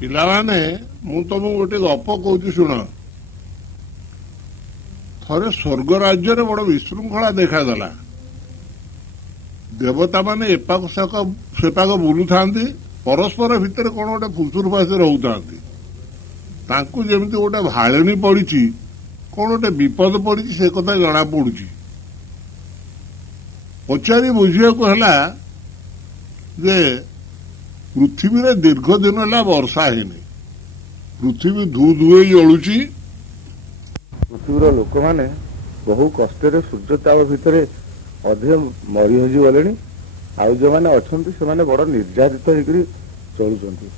ପିଲାମାନେ ମୁଁ ତମକୁ ଗୋଟେ ଗପ କହୁଛି ଶୁଣ। ଥରେ ସ୍ୱର୍ଗ ରାଜ୍ୟରେ ବଡ ବିଶୃଙ୍ଖଳା ଦେଖାଗଲା। ଦେବତା ମାନେ ଏପାକ ସେପାକ ବୁଲୁଥାନ୍ତି, ପରସ୍ପର ଭିତରେ କଣ ଗୋଟେ ଫୁସୁର ଫାସି ରହୁଥାନ୍ତି। ତାଙ୍କୁ ଯେମିତି ଗୋଟେ ଭାଳେଣି ପଡିଛି, କଣ ଗୋଟେ ବିପଦ ପଡିଛି ସେ କଥା ଜଣା ପଡୁଛି। ପଚାରି ବୁଝିବାକୁ ହେଲା ଯେ ପୃଥିବୀରେ ଦୀର୍ଘ ଦିନ ହେଲା ବର୍ଷା ହେଇନି, ପୃଥିବୀ ଧୁ ଧୁ ହେଇ ଜଳୁଛି। ପୃଥିବୀର ଲୋକମାନେ ବହୁ କଷ୍ଟରେ ସୂର୍ଯ୍ୟତାପ ଭିତରେ ଅଧେ ମରି ହଜି ଗଲେଣି, ଆଉ ଯେଉଁମାନେ ଅଛନ୍ତି ସେମାନେ ବଡ ନିର୍ଯାତିତ ହେଇକରି ଚଳୁଛନ୍ତି।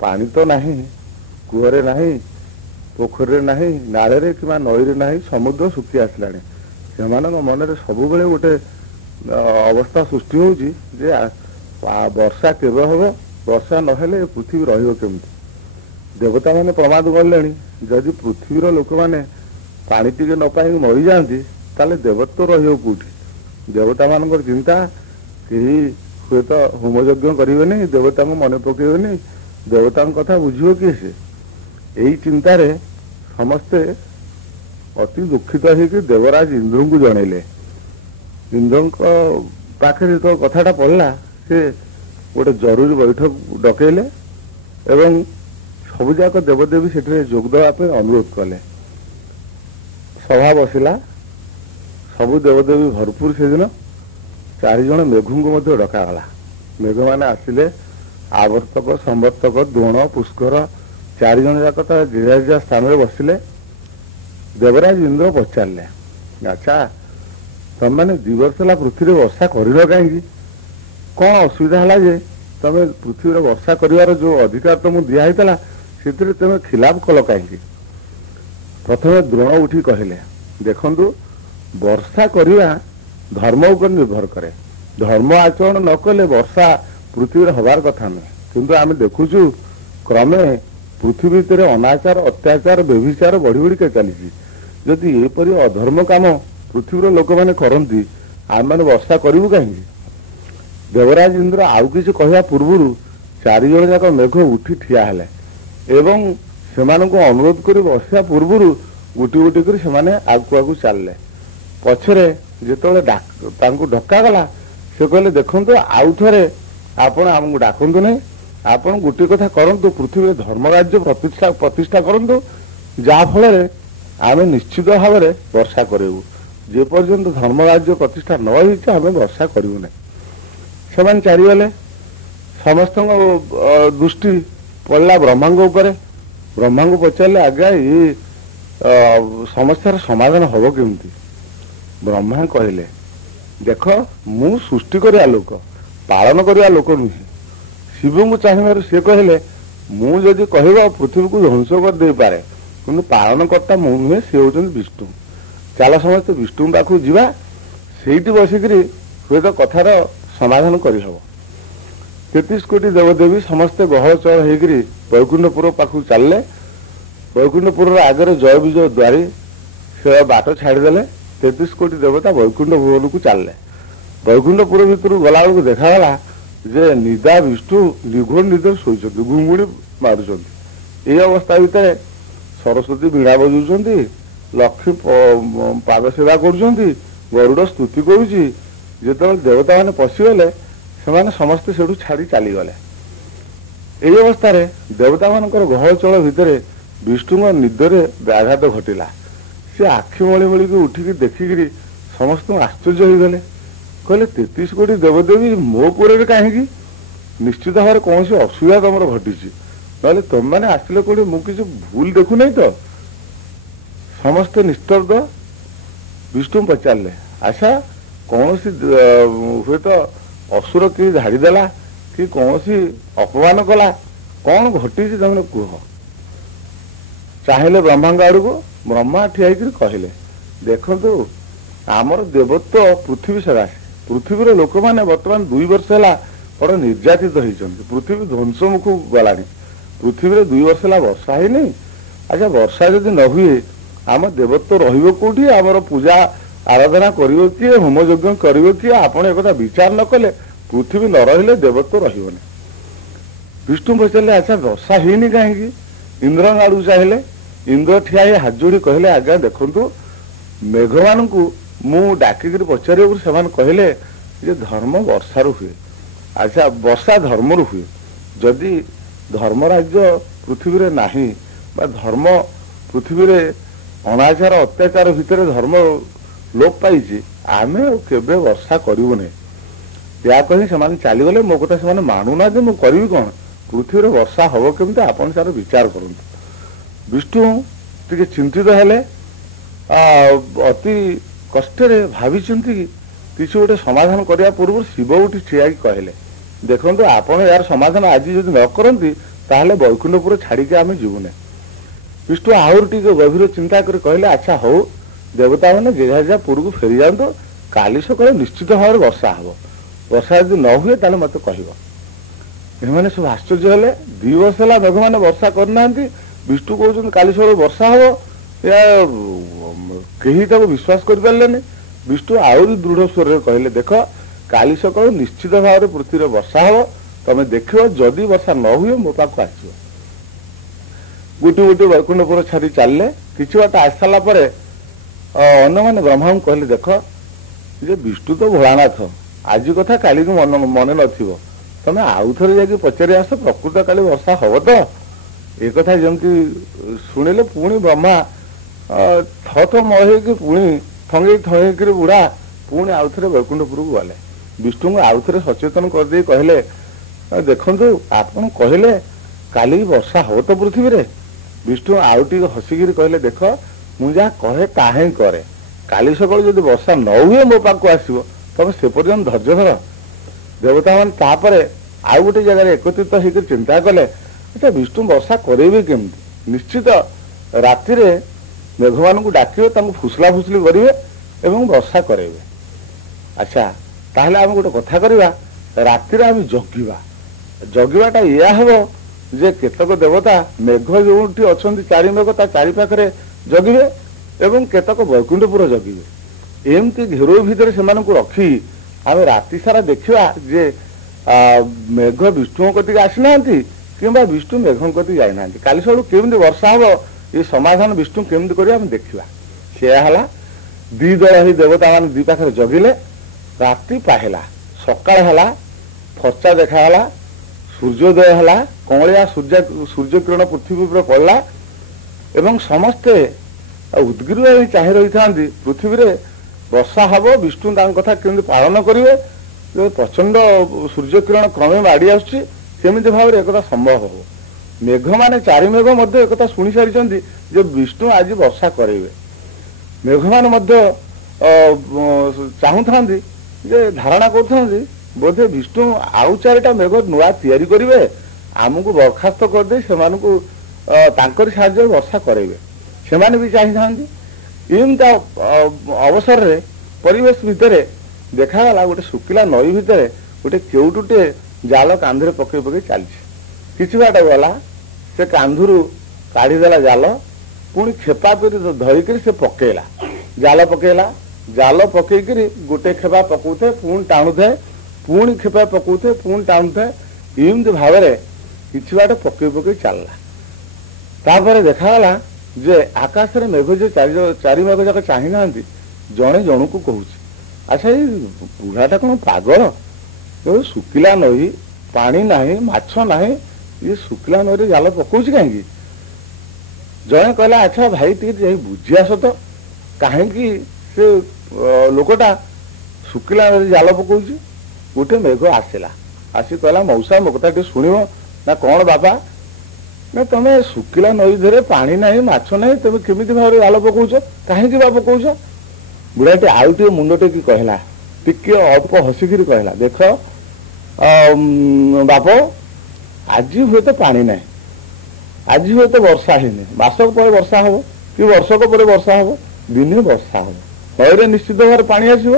ପାଣି ତ ନାହିଁ, କୂଅରେ ନାହିଁ, ପୋଖରୀରେ ନାହିଁ, ନାଳରେ କିମ୍ବା ନଈରେ ନାହିଁ, ସମୁଦ୍ର ଶୁଖି ଆସିଲାଣି। ସେମାନଙ୍କ ମନରେ ସବୁବେଳେ ଗୋଟେ ଅବସ୍ଥା ସୃଷ୍ଟି ହେଉଛି ଯେ ବର୍ଷା କେବେ ହବ, ବର୍ଷା ନହେଲେ ପୃଥିବୀ ରହିବ କେମିତି। ଦେବତାମାନେ ପ୍ରମାଦ କଲେଣି ଯଦି ପୃଥିବୀର ଲୋକମାନେ ପାଣି ଟିକେ ନ ପାଇକି ମରିଯାଆନ୍ତି ତାହେଲେ ଦେବତ୍ୱ ରହିବ କୋଉଠି। ଦେବତାମାନଙ୍କର ଚିନ୍ତା, କେହି ହୁଏତ ହୋମଯଜ୍ଞ କରିବେନି, ଦେବତାଙ୍କୁ ମନେ ପକେଇବେନି, ଦେବତାଙ୍କ କଥା ବୁଝିବ କିଏ ସେ। ଏଇ ଚିନ୍ତାରେ ସମସ୍ତେ ଅତି ଦୁଃଖିତ ହେଇକି ଦେବରାଜ ଇନ୍ଦ୍ରଙ୍କୁ ଜଣେଇଲେ। ଇନ୍ଦ୍ରଙ୍କ ପାଖରେ ଯେତେବେଳେ କଥାଟା ପଡିଲା, ସେ ଗୋଟେ ଜରୁରୀ ବୈଠକ ଡକେଇଲେ ଏବଂ ସବୁଯାକ ଦେବଦେବୀ ସେଠାରେ ଯୋଗ ଦେବା ପାଇଁ ଅନୁରୋଧ କଲେ। ସଭା ବସିଲା, ସବୁ ଦେବଦେବୀ ଭରପୁର। ସେଦିନ 4 ଜଣ ମେଘଙ୍କୁ ମଧ୍ୟ ଡକାଗଲା। ମେଘମାନେ ଆସିଲେ, ଆବର୍ତ୍ତକ, ସମ୍ବର୍ତ୍ତକ, ଦ୍ରୋଣ, ପୁଷ୍କର 4 ଜଣ ଯାକ ତା ଯେଝା ଯେଝା ସ୍ଥାନରେ ବସିଲେ। ଦେବରାଜ ଇନ୍ଦ୍ର ପଚାରିଲେ, ଆଚ୍ଛା ତମେମାନେ 2 ବର୍ଷ ହେଲା ପୃଥିବୀରେ ବର୍ଷା କରିନ କାହିଁକି? କଣ ଅସୁବିଧା ହେଲା ଯେ ତମେ ପୃଥିବୀରେ ବର୍ଷା କରିବାର ଯୋଉ ଅଧିକାର ତମକୁ ଦିଆହେଇଥିଲା ସେଥିରେ ତମେ ଖିଲାପ କଲ କାହିଁକି? ପ୍ରଥମେ ଦ୍ରୋଣ ଉଠି କହିଲେ, ଦେଖନ୍ତୁ ବର୍ଷା କରିବା ଧର୍ମ ଉପରେ ନିର୍ଭର କରେ। ଧର୍ମ ଆଚରଣ ନ କଲେ ବର୍ଷା ପୃଥିବୀରେ ହବାର କଥା ନୁହେଁ। କିନ୍ତୁ ଆମେ ଦେଖୁଛୁ କ୍ରମେ ପୃଥିବୀ ଭିତରେ ଅନାଚାର, ଅତ୍ୟାଚାର, ବ୍ୟଭିଚାର ବଢି ବଢିକା ଚାଲିଛି। ଯଦି ଏପରି ଅଧର୍ମ କାମ ପୃଥିବୀର ଲୋକମାନେ କରନ୍ତି, ଆମେମାନେ ବର୍ଷା କରିବୁ କାହିଁକି? ଦେବରାଜ ଇନ୍ଦ୍ର ଆଉ କିଛି କହିବା ପୂର୍ବରୁ 4 ଜଣ ଯାକ ମେଘ ଉଠି ଠିଆ ହେଲେ ଏବଂ ସେମାନଙ୍କୁ ଅନୁରୋଧ କରି ବସିବା ପୂର୍ବରୁ ଗୋଟି ଗୋଟି କରି ସେମାନେ ଆଗକୁ ଆଗକୁ ଚାଲିଲେ। ପଛରେ ଯେତେବେଳେ ତାଙ୍କୁ ଡକାଗଲା, ସେ କହିଲେ, ଦେଖନ୍ତୁ ଆଉ ଥରେ ଆପଣ ଆମକୁ ଡାକନ୍ତୁ ନାହିଁ, ଆପଣ ଗୋଟିଏ କଥା କରନ୍ତୁ, ପୃଥିବୀରେ ଧର୍ମ ରାଜ୍ୟ ପ୍ରତିଷ୍ଠା କରନ୍ତୁ, ଯାହାଫଳରେ ଆମେ ନିଶ୍ଚିତ ଭାବରେ ବର୍ଷା କରିବୁ। ଯେପର୍ଯ୍ୟନ୍ତ ଧର୍ମ ରାଜ୍ୟ ପ୍ରତିଷ୍ଠା ନ ହେଇଛି ଆମେ ବର୍ଷା କରିବୁ ନାହିଁ। ସେମାନେ ଚାଲିଗଲେ। ସମସ୍ତଙ୍କ ଦୃଷ୍ଟି ପଡ଼ିଲା ବ୍ରହ୍ମାଙ୍କ ଉପରେ। ବ୍ରହ୍ମାଙ୍କୁ ପଚାରିଲେ, ଆଜ୍ଞା ଏ ସମସ୍ୟାର ସମାଧାନ ହବ କେମିତି? ବ୍ରହ୍ମା କହିଲେ, ଦେଖ ମୁଁ ସୃଷ୍ଟି କରିବା ଲୋକ, ପାଳନ କରିବା ଲୋକ ନୁହେଁ। ଶିବଙ୍କୁ ଚାହିଁବାରୁ ସେ କହିଲେ, ମୁଁ ଯଦି କହିବ ପୃଥିବୀକୁ ଧ୍ୱଂସ କରିଦେଇପାରେ, କିନ୍ତୁ ପାଳନକର୍ତ୍ତା ମୁଁ ନୁହେଁ, ସେ ହେଉଛନ୍ତି ବିଷ୍ଣୁ। ଚାଲ ସମସ୍ତେ ବିଷ୍ଣୁଙ୍କ ପାଖକୁ ଯିବା, ସେଇଠି ବସିକିରି ହୁଏତ କଥାର ସମାଧାନ କରିହେବ। 33 କୋଟି ଦେବଦେବୀ ସମସ୍ତେ ଗହଳ ଚହଳ ହେଇକିରି ବୈକୁଣ୍ଠପୁର ପାଖକୁ ଚାଲିଲେ। ବୈକୁଣ୍ଠପୁରର ଆଗରେ ଜୟ ବିଜୟ ଦ୍ୱାରୀ ସେ ବାଟ ଛାଡ଼ିଦେଲେ। 33 କୋଟି ଦେବତା ବୈକୁଣ୍ଠ ଭୁବନକୁ ଚାଲିଲେ। ବୈକୁଣ୍ଠପୁର ଭିତରୁ ଗଲାବେଳକୁ ଦେଖାଗଲା ଯେ ନିଦା ବିଷ୍ଣୁ ନିଘୋଡ଼ ନିଦରେ ଶୋଇଛନ୍ତି, ଘୁଙ୍ଗୁଡ଼ି ମାରୁଛନ୍ତି। ଏଇ ଅବସ୍ଥା ଭିତରେ ସରସ୍ୱତୀ ବୀଣା ବଜାଉଛନ୍ତି, ଲକ୍ଷ୍ମୀ ପାଦ ସେବା କରୁଛନ୍ତି, ଗରୁଡ଼ ସ୍ତୁତି କରୁଛି। ଯେତେବେଳେ ଦେବତାମାନେ ପଶିଗଲେ, ସେମାନେ ସମସ୍ତେ ସେଠୁ ଛାଡ଼ି ଚାଲିଗଲେ। ଏହି ଅବସ୍ଥାରେ ଦେବତାମାନଙ୍କର ଗହଳ ଚହଳ ଭିତରେ ବିଷ୍ଣୁଙ୍କ ନିଦରେ ବ୍ୟାଘାତ ଘଟିଲା। ସେ ଆଖି ମଳି ମଳିକି ଉଠିକି ଦେଖିକିରି ସମସ୍ତଙ୍କୁ ଆଶ୍ଚର୍ଯ୍ୟ ହୋଇଗଲେ। କହିଲେ, 33 କୋଟି ଦେବଦେବୀ ମୋ ପୁରରେ କାହିଁକି? ନିଶ୍ଚିତ ଭାବରେ କୌଣସି ଅସୁବିଧା ତମର ଘଟିଛି, ନହେଲେ ତମମାନେ ଆସିଲେ କୋଉଠି ମୁଁ କିଛି ଭୁଲ ଦେଖୁନାହିଁ ତ? ସମସ୍ତେ ନିସ୍ତବ୍ଧ। ବିଷ୍ଣୁ ପଚାରିଲେ, ଆଚ୍ଛା କୌଣସି ହୁଏତ ଅସୁର କି ଝାଡ଼ିଦେଲା କି କୌଣସି ଅପମାନ କଲା, କଣ ଘଟିଛି ତମେ କୁହ? ଚାହିଁଲେ ବ୍ରହ୍ମାଙ୍କ ଆଡକୁ। ବ୍ରହ୍ମା ଠିଆ ହେଇକରି କହିଲେ, ଦେଖନ୍ତୁ ଆମର ଦେବତ୍ୱ ପୃଥିବୀ ସକାଶେ। ପୃଥିବୀର ଲୋକମାନେ ବର୍ତ୍ତମାନ 2 ବର୍ଷ ହେଲା ବଡ ନିର୍ଯାତିତ ହେଇଛନ୍ତି। ପୃଥିବୀ ଧ୍ୱଂସମୁଖକୁ ଗଲାଣି। ପୃଥିବୀରେ 2 ବର୍ଷ ହେଲା ବର୍ଷା ହେଇନି। ଆଚ୍ଛା ବର୍ଷା ଯଦି ନ ହୁଏ ଆମ ଦେବତ୍ୱ ରହିବ କୋଉଠି? ଆମର ପୂଜା ଆରାଧନା କରିବ କିଏ? ହୋମଯଜ୍ଞ କରିବ କିଏ? ଆପଣ ଏକଥା ବିଚାର ନ କଲେ ପୃଥିବୀ ନ ରହିଲେ ଦେବତ୍ୱ ରହିବନି। ବିଷ୍ଣୁ ପଚାରିଲେ ଆଚ୍ଛା ବର୍ଷା ହେଇନି କାହିଁକି? ଇନ୍ଦ୍ରଙ୍କ ଆଡକୁ ଚାହିଁଲେ। ଇନ୍ଦ୍ର ଠିଆ ହେଇ ହାତ ଯୋଡି କହିଲେ ଆଜ୍ଞା ଦେଖନ୍ତୁ ମେଘମାନଙ୍କୁ ମୁଁ ଡାକିକିରି ପଚାରିବାକୁ ସେମାନେ କହିଲେ ଯେ ଧର୍ମ ବର୍ଷାରୁ ହୁଏ। ଆଚ୍ଛା ବର୍ଷା ଧର୍ମରୁ ହୁଏ। ଯଦି ଧର୍ମରାଜ୍ୟ ପୃଥିବୀରେ ନାହିଁ ବା ଧର୍ମ ପୃଥିବୀରେ ଅନାଚାର ଅତ୍ୟାଚାର ଭିତରେ ଧର୍ମ ଲୋପ ପାଇଛି ଆମେ ଆଉ କେବେ ବର୍ଷା କରିବୁ ନାହିଁ। ଏହା କହି ସେମାନେ ଚାଲିଗଲେ। ମୋ କଥା ସେମାନେ ମାନୁନାହାନ୍ତି, ମୁଁ କରିବି କଣ? ପୃଥିବୀରେ ବର୍ଷା ହବ କେମିତି ଆପଣ ତାର ବିଚାର କରନ୍ତୁ। ବିଷ୍ଣୁ ଟିକେ ଚିନ୍ତିତ ହେଲେ, ଅତି କଷ୍ଟରେ ଭାବିଛନ୍ତି କିଛି ଗୋଟେ ସମାଧାନ କରିବା ପୂର୍ବରୁ ଶିବ ଉଠି ଠିଆ ହେଇକି କହିଲେ ଦେଖନ୍ତୁ ଆପଣ ଏହାର ସମାଧାନ ଆଜି ଯଦି ନ କରନ୍ତି ତାହେଲେ ବୈକୁଣ୍ଠପୁର ଛାଡିକି ଆମେ ଯିବୁନି। ବିଷ୍ଣୁ ଆହୁରି ଟିକେ ଗଭୀର ଚିନ୍ତା କରି କହିଲେ ଆଚ୍ଛା ହଉ ଦେବତାମାନେ ଯେଝା ଯେଝା ପୁରକୁ ଫେରି ଯାଆନ୍ତୁ, କାଲି ସକାଳେ ନିଶ୍ଚିତ ଭାବରେ ବର୍ଷା ହବ। ବର୍ଷା ଯଦି ନ ହୁଏ ତାହେଲେ ମତେ କହିବ। ଏମାନେ ସବୁ ଆଶ୍ଚର୍ଯ୍ୟ ହେଲେ। 2 ବର୍ଷ ହେଲା ମେଘମାନେ ବର୍ଷା କରିନାହାନ୍ତି, ବିଷ୍ଣୁ କହୁଛନ୍ତି କାଲି ସକାଳେ ବର୍ଷା ହବ। କେହି ତାକୁ ବିଶ୍ୱାସ କରିପାରିଲେନି। ବିଷ୍ଣୁ ଆହୁରି ଦୃଢ ସ୍ୱରରେ କହିଲେ ଦେଖ କାଲି ସକାଳୁ ନିଶ୍ଚିତ ଭାବରେ ପୃଥିବୀରେ ବର୍ଷା ହବ, ତମେ ଦେଖିବ ଯଦି ବର୍ଷା ନ ହୁଏ ମୋ ପାଖକୁ ଆସିବ। ଗୋଟି ଗୋଟି ବୈକୁଣ୍ଠପୁର ଛାଡି ଚାଲିଲେ। କିଛି ବାଟ ଆସି ସାରିଲା ପରେ ଅନ୍ୟମାନେ ବ୍ରହ୍ମାଙ୍କୁ କହିଲେ ଦେଖ ଯେ ବିଷ୍ଣୁ ତ ଭୋଳାନାଥ, ଆଜି କଥା କାଲିକୁ ମନେ ନଥିବ, ତମେ ଆଉ ଥରେ ଯାଇକି ପଚାରି ଆସ ପ୍ରକୃତ କାଲି ବର୍ଷା ହବ ତ? ଏ କଥା ଯେମିତି ଶୁଣିଲେ ପୁଣି ବ୍ରହ୍ମା ଥ ମହ ହେଇକି ପୁଣି ଥଙ୍ଗେଇକିରି ବୁଢା ପୁଣି ଆଉ ଥରେ ବୈକୁଣ୍ଠପୁରକୁ ଗଲେ। ବିଷ୍ଣୁଙ୍କୁ ଆଉ ଥରେ ସଚେତନ କରିଦେଇ କହିଲେ ଦେଖନ୍ତୁ ଆପଣ କହିଲେ କାଲି ବର୍ଷା ହବ ତ ପୃଥିବୀରେ? ବିଷ୍ଣୁ ଆଉ ଟିକେ ହସିକିରି କହିଲେ ଦେଖ ମୁଁ ଯାହା କହେ ତାହା ହିଁ କରେ, କାଲି ସକାଳୁ ଯଦି ବର୍ଷା ନ ହୁଏ ମୋ ପାଖକୁ ଆସିବ, ତମେ ସେ ପର୍ଯ୍ୟନ୍ତ ଧୈର୍ଯ୍ୟ ଧର। ଦେବତାମାନେ ତାପରେ ଆଉ ଗୋଟେ ଜାଗାରେ ଏକତ୍ରିତ ହେଇକି ଚିନ୍ତା କଲେ ଆଚ୍ଛା ବିଷ୍ଣୁ ବର୍ଷା କରେଇବେ କେମିତି? ନିଶ୍ଚିତ ରାତିରେ ମେଘମାନଙ୍କୁ ଡାକିବେ, ତାଙ୍କୁ ଫୁସଲା ଫୁସଲି କରିବେ ଏବଂ ବର୍ଷା କରେଇବେ। ଆଚ୍ଛା ତାହେଲେ ଆମେ ଗୋଟେ କଥା କରିବା, ରାତିରେ ଆମେ ଜଗିବା। ଜଗିବାଟା ଏଇଆ ହବ ଯେ କେତେକ ଦେବତା ମେଘ ଯୋଉଠି ଅଛନ୍ତି 4 ମେଘ ତା 4 ପାଖରେ ଜଗିବେ ଏବଂ କେତେକ ବୈକୁଣ୍ଠପୁର ଜଗିବେ। ଏମିତି ଘେରୋଇ ଭିତରେ ସେମାନଙ୍କୁ ରଖି ଆମେ ରାତି ସାରା ଦେଖିବା ଯେ ମେଘ ବିଷ୍ଣୁଙ୍କ କତିକି ଆସିନାହାନ୍ତି କିମ୍ବା ବିଷ୍ଣୁ ମେଘଙ୍କ କତିକି ଯାଇନାହାନ୍ତି। କାଲି ସକାଳୁ କେମିତି ବର୍ଷା ହବ ଏ ସମାଧାନ ବିଷ୍ଣୁ କେମିତି କରିବା ଆମେ ଦେଖିବା। ସେୟା ହେଲା। 2 ଦଳ ହେଇ ଦେବତାମାନେ 2 ପାଖରେ ଜଗିଲେ। ରାତି ପାହିଲା, ସକାଳ ହେଲା, ଫର୍ଚ୍ଚା ଦେଖାଗଲା, ସୂର୍ଯ୍ୟୋଦୟ ହେଲା, କଅଁଳିଆ ସୂର୍ଯ୍ୟ କିରଣ ପୃଥିବୀ ଉପରେ ପଡ଼ିଲା ଏବଂ ସମସ୍ତେ ଉଦ୍ଗ୍ରୀବ ହେଇ ଚାହିଁ ରହିଥାନ୍ତି ପୃଥିବୀରେ ବର୍ଷା ହବ, ବିଷ୍ଣୁ ତାଙ୍କ କଥା କେମିତି ପାଳନ କରିବେ। ପ୍ରଚଣ୍ଡ ସୂର୍ଯ୍ୟ କିରଣ କ୍ରମେ ମାଡି ଆସୁଛି, କେମିତି ଭାବରେ ଏକଥା ସମ୍ଭବ ହବ। ମେଘମାନେ 4 ମେଘ ମଧ୍ୟ ଏକଥା ଶୁଣି ସାରିଛନ୍ତି ଯେ ବିଷ୍ଣୁ ଆଜି ବର୍ଷା କରେଇବେ। ମେଘମାନେ ମଧ୍ୟ ଚାହୁଁଥାନ୍ତି ଯେ ଧାରଣା କରୁଥାନ୍ତି ବୋଧେ ବିଷ୍ଣୁ ଆଉ 4ଟା ମେଘ ନୂଆ ତିଆରି କରିବେ, ଆମକୁ ବରଖାସ୍ତ କରିଦେଇ ସେମାନଙ୍କୁ ତାଙ୍କରି ସାହାଯ୍ୟରେ ବର୍ଷା କରେଇବେ। ସେମାନେ ବି ଚାହିଁଥାନ୍ତି। ଏମିତି ଅବସରରେ ପରିବେଶ ଭିତରେ ଦେଖାଗଲା ଗୋଟେ ଶୁଖିଲା ନଈ ଭିତରେ ଗୋଟେ କେଉଟୁଟେ ଜାଲ କାନ୍ଧରେ ପକେଇ ପକେଇ ଚାଲିଛି। କିଛି ବାଟ ଗଲା, ସେ କାନ୍ଧରୁ କାଢିଦେଲା ଜାଲ, ପୁଣି ଖେପା କରି ଧରିକିରି ସେ ପକେଇଲା, ଜାଲ ପକେଇଲା। ଜାଲ ପକେଇକିରି ଗୋଟେ ଖେପା ପକଉଥାଏ ପୁଣି ଟାଣୁଥାଏ, ପୁଣି ଖେପା ପକଉଥାଏ ପୁଣି ଟାଣୁଥାଏ। ଏମିତି ଭାବରେ କିଛି ବାଟ ପକେଇ ପକେଇ ଚାଲିଲା। ତାପରେ ଦେଖାଗଲା ଯେ ଆକାଶରେ ମେଘ ଯେ 4 ମେଘ ଯାକ ଚାହିଁ ନାହାନ୍ତି, ଜଣେ ଜଣକୁ କହୁଛି ଆଚ୍ଛା ଏଇ ବୁଢାଟା କଣ ପାଗଳ? ଶୁଖିଲା ନଈ, ପାଣି ନାହିଁ, ମାଛ ନାହିଁ, ଇଏ ଶୁଖିଲା ନଈରେ ଜାଲ ପକଉଛି କାହିଁକି? ଜଣେ କହିଲା ଆଚ୍ଛା ଭାଇ ଟିକେ ଯାଇ ବୁଝି ଆସ ତ କାହିଁକି ସେ ଲୋକଟା ଶୁଖିଲା ନଈରେ ଜାଲ ପକଉଛି। ଗୋଟେ ମେଘ ଆସିଲା, ଆସି କହିଲା ମଉସା ମୋ କଥା ଟିକେ ଶୁଣିବ। ନା କଣ ବାପା? ନା ତମେ ଶୁଖିଲା ନଈ ଧରେ ପାଣି ନାହିଁ, ମାଛ ନାହିଁ, ତମେ କେମିତି ଭାବରେ ଜାଲ ପକଉଛ, କାହିଁକି ବା ପକଉଛ? ବୁଢାଟି ଆଉ ଟିକେ ମୁଣ୍ଡ ଟେକି କହିଲା, ଟିକେ ଅଳ୍ପ ହସିକିରି କହିଲା ଦେଖ ବାପ ଆଜି ହୁଏତ ପାଣି ନାହିଁ, ଆଜି ହୁଏତ ବର୍ଷା ହେଇନି, ମାସକ ପରେ ବର୍ଷା ହବ କି ବର୍ଷକ ପରେ ବର୍ଷା ହବ, ଦିନେ ବର୍ଷା ହବ, ନଈରେ ନିଶ୍ଚିତ ଭାବରେ ପାଣି ଆସିବ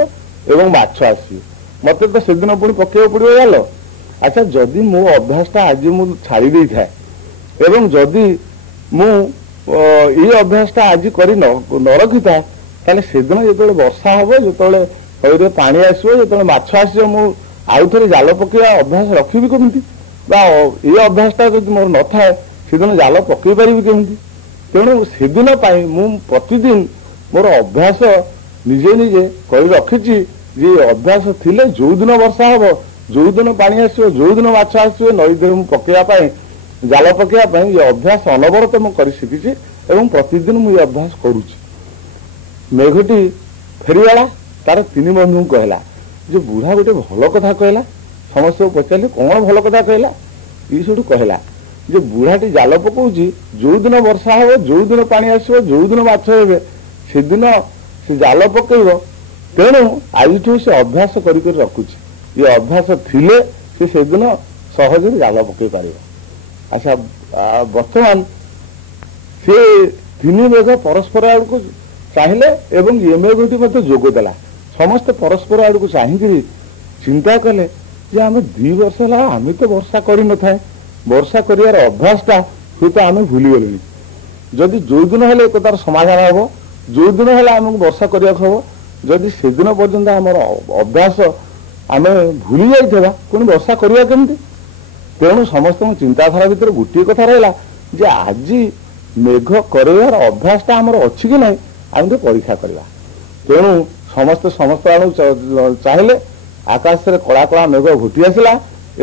ଏବଂ ମାଛ ଆସିବ, ମତେ ତ ସେଦିନ ପୁଣି ପକେଇବାକୁ ପଡିବ ଜାଲ। ଆଚ୍ଛା ଯଦି ମୋ ଅଭ୍ୟାସଟା ଆଜି ମୁଁ ଛାଡି ଦେଇଥାଏ ଏବଂ ଯଦି ମୁଁ ଏଇ ଅଭ୍ୟାସଟା ଆଜି କରି ନ ରଖିଥାଏ ତାହେଲେ ସେଦିନ ଯେତେବେଳେ ବର୍ଷା ହବ, ଯେତେବେଳେ ନଈରେ ପାଣି ଆସିବ, ଯେତେବେଳେ ମାଛ ଆସିବ, ମୁଁ ଆଉ ଥରେ ଜାଲ ପକେଇବା ଅଭ୍ୟାସ ରଖିବି କେମିତି? ବା ଏ ଅଭ୍ୟାସଟା ଯଦି ମୋର ନଥାଏ ସେଦିନ ଜାଲ ପକେଇ ପାରିବି କେମିତି? ତେଣୁ ସେଦିନ ପାଇଁ ମୁଁ ପ୍ରତିଦିନ ମୋର ଅଭ୍ୟାସ ନିଜେ ନିଜେ କରି ରଖିଛି ଯେ ଅଭ୍ୟାସ ଥିଲେ ଯୋଉଦିନ ବର୍ଷା ହବ, ଯୋଉଦିନ ପାଣି ଆସିବ, ଯୋଉଦିନ ମାଛ ଆସିବ ନଈ ଦେହରେ ମୁଁ ପକେଇବା ପାଇଁ, ଜାଲ ପକେଇବା ପାଇଁ ଏ ଅଭ୍ୟାସ ଅନବରତ ମୁଁ କରି ଶିଖିଛି ଏବଂ ପ୍ରତିଦିନ ମୁଁ ଏ ଅଭ୍ୟାସ କରୁଛି। ମେଘଟି ଫେରିଗଲା, ତାର ତିନି ବନ୍ଧୁଙ୍କୁ କହିଲା ଯେ ବୁଢା ଗୋଟେ ଭଲ କଥା କହିଲା। ସମସ୍ତଙ୍କୁ ପଚାରିଲେ କଣ ଭଲ କଥା କହିଲା? ଇଏ ସେଠୁ କହିଲା ଯେ ବୁଢାଟି ଜାଲ ପକଉଛି, ଯୋଉଦିନ ବର୍ଷା ହବ, ଯୋଉଦିନ ପାଣି ଆସିବ, ଯୋଉଦିନ ମାଛ ହେବେ ସେଦିନ ସେ ଜାଲ ପକେଇବ। ତେଣୁ ଆଜିଠୁ ସେ ଅଭ୍ୟାସ କରି ରଖୁଛି। ଏ ଅଭ୍ୟାସ ଥିଲେ ସେ ସେଦିନ ସହଜରେ ଜାଲ ପକେଇ ପାରିବ। ଆଚ୍ଛା, ବର୍ତ୍ତମାନ ସେ ତିନି ମେଘ ପରସ୍ପର ଆଡକୁ ଚାହିଁଲେ ଏବଂ ଏ ମେଘଟି ମଧ୍ୟ ଯୋଗ ଦେଲା। ସମସ୍ତେ ପରସ୍ପର ଆଡକୁ ଚାହିଁକିରି ଚିନ୍ତା କଲେ ଯେ ଆମେ 2 ବର୍ଷ ହେଲା ଆମେ ତ ବର୍ଷା କରିନଥାଏ, ବର୍ଷା କରିବାର ଅଭ୍ୟାସଟା ହୁଏତ ଆମେ ଭୁଲିଗଲେଣି। ଯଦି ଯୋଉଦିନ ହେଲେ ତାର ସମାଧାନ ହବ, ଯୋଉଦିନ ହେଲେ ଆମକୁ ବର୍ଷା କରିବାକୁ ହବ, ଯଦି ସେଦିନ ପର୍ଯ୍ୟନ୍ତ ଆମର ଅଭ୍ୟାସ ଆମେ ଭୁଲି ଯାଇଥିବା ପୁଣି ବର୍ଷା କରିବା କେମିତି? ତେଣୁ ସମସ୍ତଙ୍କ ଚିନ୍ତାଧାରା ଭିତରେ ଗୋଟିଏ କଥା ରହିଲା ଯେ ଆଜି ମେଘ କରାଇବାର ଅଭ୍ୟାସଟା ଆମର ଅଛି କି ନାହିଁ ଆମେ ଟିକେ ପରୀକ୍ଷା କରିବା। ତେଣୁ ସମସ୍ତେ ସମସ୍ତ ଆଡକୁ ଚାହିଁଲେ। ଆକାଶରେ କଳା କଳା ମେଘ ଘୋଟି ଆସିଲା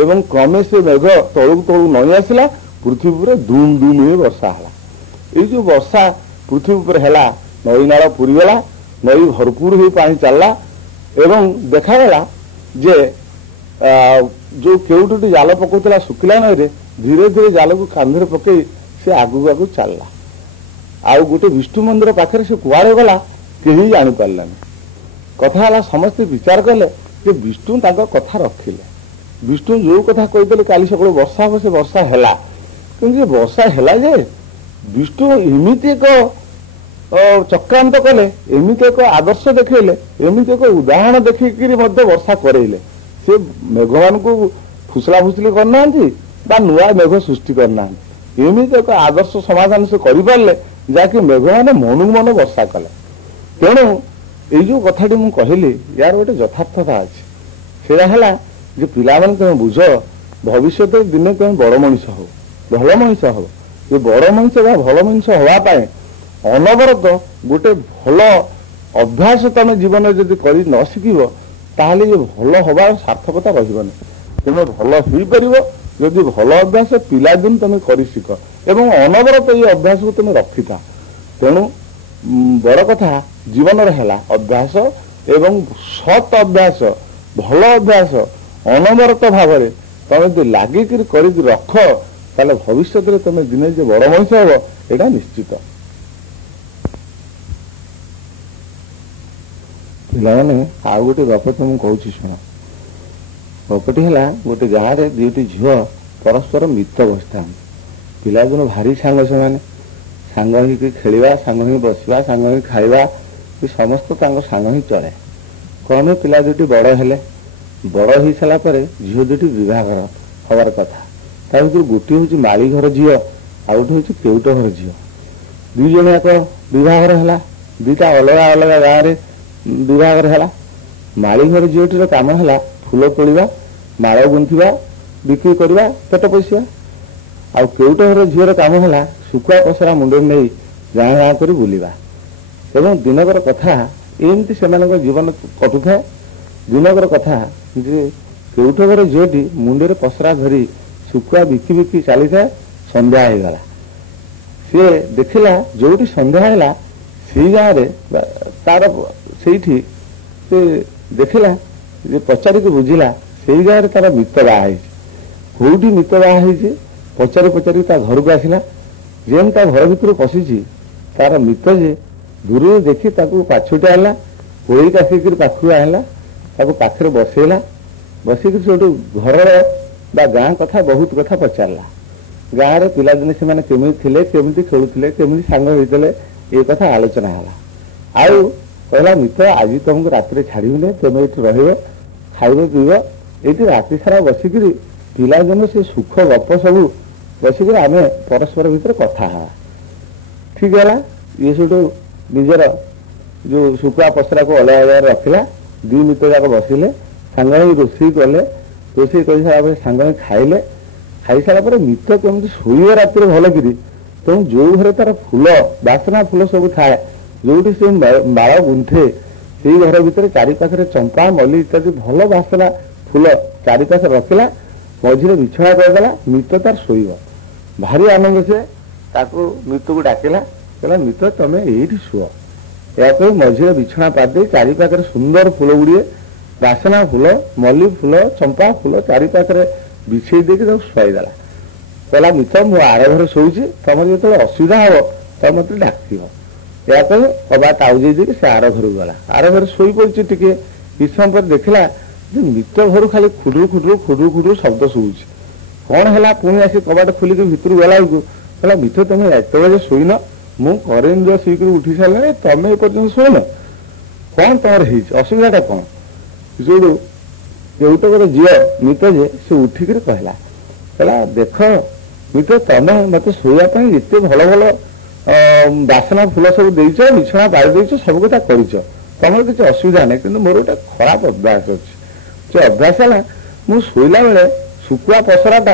ଏବଂ କ୍ରମେ ସେ ମେଘ ତଳକୁ ତଳକୁ ନଈ ଆସିଲା। ପୃଥିବୀ ଉପରେ ଦୁମ ଦୁମ ହୋଇ ବର୍ଷା ହେଲା। ଏଇ ଯୋଉ ବର୍ଷା ପୃଥିବୀ ଉପରେ ହେଲା, ନଈ ନାଳ ପୁରିଗଲା, ନଈ ଭରପୁର ହୋଇ ପାଣି ଚାଲିଲା ଏବଂ ଦେଖାଗଲା ଯେ ଯୋଉ କେଉଁଠି ଜାଲ ପକଉଥିଲା ଶୁଖିଲା ନଈରେ ଧୀରେ ଧୀରେ ଜାଲକୁ କାନ୍ଧରେ ପକେଇ ସେ ଆଗକୁ ଆଗକୁ ଚାଲିଲା। ଆଉ ଗୋଟେ ବିଷ୍ଣୁ ମନ୍ଦିର ପାଖରେ ସେ କୁଆଡେ ଗଲା କେହି ଜାଣିପାରିଲାନି। କଥା ହେଲା ସମସ୍ତେ ବିଚାର କଲେ ଯେ ବିଷ୍ଣୁ ତାଙ୍କ କଥା ରଖିଲେ। ବିଷ୍ଣୁ ଯୋଉ କଥା କହିଥିଲେ କାଲି ସକାଳୁ ବର୍ଷା ହବ ସେ ବର୍ଷା ହେଲା। କିନ୍ତୁ ଯେ ବର୍ଷା ହେଲା ଯେ ବିଷ୍ଣୁ ଏମିତି ଏକ ଚକ୍ରାନ୍ତ କଲେ, ଏମିତି ଏକ ଆଦର୍ଶ ଦେଖେଇଲେ, ଏମିତି ଏକ ଉଦାହରଣ ଦେଖିକିରି ମଧ୍ୟ ବର୍ଷା କରେଇଲେ। ସେ ମେଘମାନଙ୍କୁ ଫୁସଲା ଫୁସଲି କରିନାହାନ୍ତି ବା ନୂଆ ମେଘ ସୃଷ୍ଟି କରିନାହାନ୍ତି। ଏମିତି ଏକ ଆଦର୍ଶ ସମାଧାନ ସେ କରିପାରିଲେ ଯାହାକି ମେଘମାନେ ମନକୁ ମନ ବର୍ଷା କଲେ। ତେଣୁ ଏଇ ଯୋଉ କଥାଟି ମୁଁ କହିଲି ୟାର ଗୋଟେ ଯଥାର୍ଥତା ଅଛି। ସେଇଟା ହେଲା ଯେ ପିଲାମାନେ ତମେ ବୁଝ, ଭବିଷ୍ୟତରେ ଦିନେ ତମେ ବଡ ମଣିଷ ହବ, ଭଲ ମଣିଷ ହବ। ଏ ବଡ ମଣିଷ ବା ଭଲ ମଣିଷ ହବା ପାଇଁ ଅନବରତ ଗୋଟେ ଭଲ ଅଭ୍ୟାସ ତମେ ଜୀବନରେ ଯଦି କରି ନ ଶିଖିବ ତାହେଲେ ଏ ଭଲ ହବାର ସାର୍ଥକତା ରହିବନି। ତେଣୁ ଭଲ ହେଇପାରିବ ଯଦି ଭଲ ଅଭ୍ୟାସ ପିଲାଦିନ ତମେ କରି ଶିଖ ଏବଂ ଅନବରତ ଏଇ ଅଭ୍ୟାସକୁ ତମେ ରଖିଥା। ତେଣୁ ବଡ କଥା ଜୀବନରେ ହେଲା ଅଭ୍ୟାସ ଏବଂ ସତ୍ ଅଭ୍ୟାସ, ଭଲ ଅଭ୍ୟାସ ଅନବରତ ଭାବରେ ତମେ ଯଦି ଲାଗିକିରି କରିକି ରଖ ତାହେଲେ ଭବିଷ୍ୟତରେ ତମେ ଦିନେ ଯେ ବଡ ମଣିଷ ହବ ଏଇଟା ନିଶ୍ଚିତ। ପିଲାମାନେ ଆଉ ଗୋଟେ ଗପ ତ ମୁଁ କହୁଛି ଶୁଣ। ଗପଟି ହେଲା ଗୋଟେ ଗାଁରେ 2ଟି ଝିଅ ପରସ୍ପର ମିତ୍ର ବସିଥାନ୍ତି। ପିଲାଦିନୁ ଭାରି ସାଙ୍ଗ ସେମାନେ, ସାଙ୍ଗ ହେଇକି ଖେଳିବା, ସାଙ୍ଗ ହିଁ ବସିବା, ସାଙ୍ଗ ହିଁ ଖାଇବା, ସମସ୍ତ ତାଙ୍କ ସାଙ୍ଗ ହିଁ ଚଳେ। କ୍ରମେ ପିଲା 2ଟି ବଡ ହେଲେ। ବଡ ହେଇସାରିଲା ପରେ ଝିଅ 2ଟି ବିବାହର ହବାର କଥା। ତା ଭିତରୁ ଗୋଟିଏ ହଉଛି ମାଳି ଘର ଝିଅ, ଆଉ ଗୋଟେ ହଉଛି କେଉଟ ଘର ଝିଅ। 2 ଜଣ ଯାକ ବିବାହର ହେଲା। 2ଟା ଅଲଗା ଅଲଗା ଗାଁରେ ବିବାହର ହେଲା। ମାଳି ଘର ଝିଅଟିର କାମ ହେଲା ଫୁଲ ତୋଳିବା, ମାଳ ଗୁନ୍ଥିବା, ବିକ୍ରି କରିବା, ପେଟ ପୋଷିବା। ଆଉ କେଉଟ ଘର ଝିଅର କାମ ହେଲା ଶୁଖୁଆ ପସରା ମୁଣ୍ଡରେ ନେଇ ଗାଁ ଗାଁ କରି ବୁଲିବା। ଏବଂ ଦିନକର କଥା ଏମିତି ସେମାନଙ୍କ ଜୀବନ କଟୁଥାଏ। ଦିନକର କଥା ଯେ କେଉଟ ଘର ଝିଅଟି ମୁଣ୍ଡରେ ପସରା ଧରି ଶୁଖୁଆ ବିକି ବିକି ଚାଲିଥାଏ। ସନ୍ଧ୍ୟା ହେଇଗଲା। ସିଏ ଦେଖିଲା ଯୋଉଠି ସନ୍ଧ୍ୟା ହେଲା ସେଇ ଗାଁରେ ତାର ସେଇଠି ସେ ଦେଖିଲା ଯେ ପଚାରିକି ବୁଝିଲା ସେଇ ଗାଁରେ ତାର ମିତ୍ର ବାହା ହେଇଛି। କୋଉଠି ମିତ୍ର ବାହା ହେଇଛି ପଚାରି ପଚାରି ତା ଘରକୁ ଆସିଲା। ଯେମିତି ତା ଘର ଭିତରୁ ପଶିଛି ତାର ମିତ୍ର ଯେ ଦୂରରୁ ଦେଖି ତାକୁ ପାଛୁଟି ଆଣିଲା, କୋଳି କାସିକିରି ପାଖକୁ ଆଣିଲା, ତାକୁ ପାଖରେ ବସେଇଲା। ବସିକିରି ସେଠୁ ଘରର ବା ଗାଁ କଥା ବହୁତ କଥା ପଚାରିଲା। ଗାଁରେ ପିଲାଦିନେ ସେମାନେ କେମିତି ଥିଲେ, କେମିତି ଖେଳୁଥିଲେ, କେମିତି ସାଙ୍ଗ ହେଇଥିଲେ, ଏ କଥା ଆଲୋଚନା ହେଲା। ଆଉ କହିଲା ମିତ୍ର ଆଜି ତମକୁ ରାତିରେ ଛାଡିବିନି, ତମେ ଏଇଠି ରହିବ, ଖାଇବ ପିଇବ, ଏଇଠି ରାତି ସାରା ବସିକିରି ପିଲାଦିନ ସେ ସୁଖ ଗପ ସବୁ ବସିକିରି ଆମେ ପରସ୍ପର ଭିତରେ କଥା ହେବା। ଠିକ ହେଲା। ଇଏ ସେଠୁ ନିଜର ଯୋଉ ଶୁଖୁଆ ପସରାକୁ ଅଲଗା ଅଲଗାରେ ରଖିଲା। 2 ମିତ୍ର ଯାକ ବସିଲେ, ସାଙ୍ଗ ହେଇ ରୋଷେଇ କଲେ। ରୋଷେଇ କରିସାରିଲା ପରେ ସାଙ୍ଗ ହେଇ ଖାଇଲେ। ଖାଇସାରିଲା ପରେ ମିତ କେମିତି ଶୋଇବ ରାତିରେ ଭଲ କିରି। ତେଣୁ ଯୋଉ ଘରେ ତାର ଫୁଲ ବାସନା ଫୁଲ ସବୁ ଥାଏ, ଯୋଉଠି ସେ ମାଳ ଗୁନ୍ଥେ, ସେଇ ଘର ଭିତରେ ଚାରି ପାଖରେ ଚମ୍ପା ମଲ୍ଲି ଇତ୍ୟାଦି ଭଲ ବାସନା ଫୁଲ ଚାରି ପାଖରେ ରଖିଲା, ମଝିରେ ବିଛଣା କରିଦେଲା, ମିତ ତାର ଶୋଇବ। ଭାରି ଆନନ୍ଦ ସେ ତାକୁ ମିତକୁ ଡାକିଲା, କହିଲା ମିତ ତମେ ଏଇଠି ଶୁଅ। ଏହା କହି ମଝିରେ ବିଛଣା ପାରିଦେଇ ଚାରି ପାଖରେ ସୁନ୍ଦର ଫୁଲ ଗୁଡ଼ିଏ ବାସନା ଫୁଲ ମଲ୍ଲି ଫୁଲ ଚମ୍ପା ଫୁଲ ଚାରି ପାଖରେ ବିଛେଇ ଦେଇକି ତାକୁ ଶୁଆଇଦେଲା। କହିଲା ମିତ ମୁଁ ଆର ଘରେ ଶୋଉଛି, ତମର ଯେତେବେଳେ ଅସୁବିଧା ହବ ତମେ ମତେ ଡାକିବ। ଏହା କହି କବାଟ ଆଉଜେଇ ଦେଇକି ସେ ଆର ଘରକୁ ଗଲା। ଆର ଘରେ ଶୋଇପଡିଛି, ଟିକେ କିଛି ସମୟ ପରେ ଦେଖିଲା ଯେ ମିତ ଘରୁ ଖାଲି ଖୁଡୁରୁ ଖୁଡୁରୁ ଖୁଡୁରୁ ଖୁଡୁରୁ ଶବ୍ଦ ଶୁଭୁଛି। କଣ ହେଲା? ପୁଣି ଆସି କବାଟ ଖୋଲିକି ଭିତରୁ ଗଲା ବେଳକୁ କହିଲା ମିତ ତମେ ଏତେବେଳେ ଶୋଇନ, ମୁଁ କରେଣ୍ଟ ଜୁଆ ଶୋଇକି ଉଠି ସାରିଲାଣି, ତମେ ଏପର୍ଯ୍ୟନ୍ତ ଶୋଇନ, କଣ ତମର ହେଇଛି, ଅସୁବିଧାଟା କଣ? ଯୋଉ କେଉଟକର ଝିଅ ମିତ ଯେ ସେ ଉଠିକିରି କହିଲା ଦେଖ ମିତ ତମେ ମତେ ଶୋଇବା ପାଇଁ ଏତେ ଭଲ ଭଲ ବାସନା ଫୁଲ ସବୁ ଦେଇଛ, ବିଛଣା ପାରି ଦେଇଛ, ସବୁ କଥା କରିଛ, ତମର କିଛି ଅସୁବିଧା ନାହିଁ, କିନ୍ତୁ ମୋର ଗୋଟେ ଖରାପ ଅଭ୍ୟାସ ଅଛି। ସେ ଅଭ୍ୟାସ ହେଲା ମୁଁ ଶୋଇଲା ବେଳେ ଶୁଖୁଆ ପସରାଟା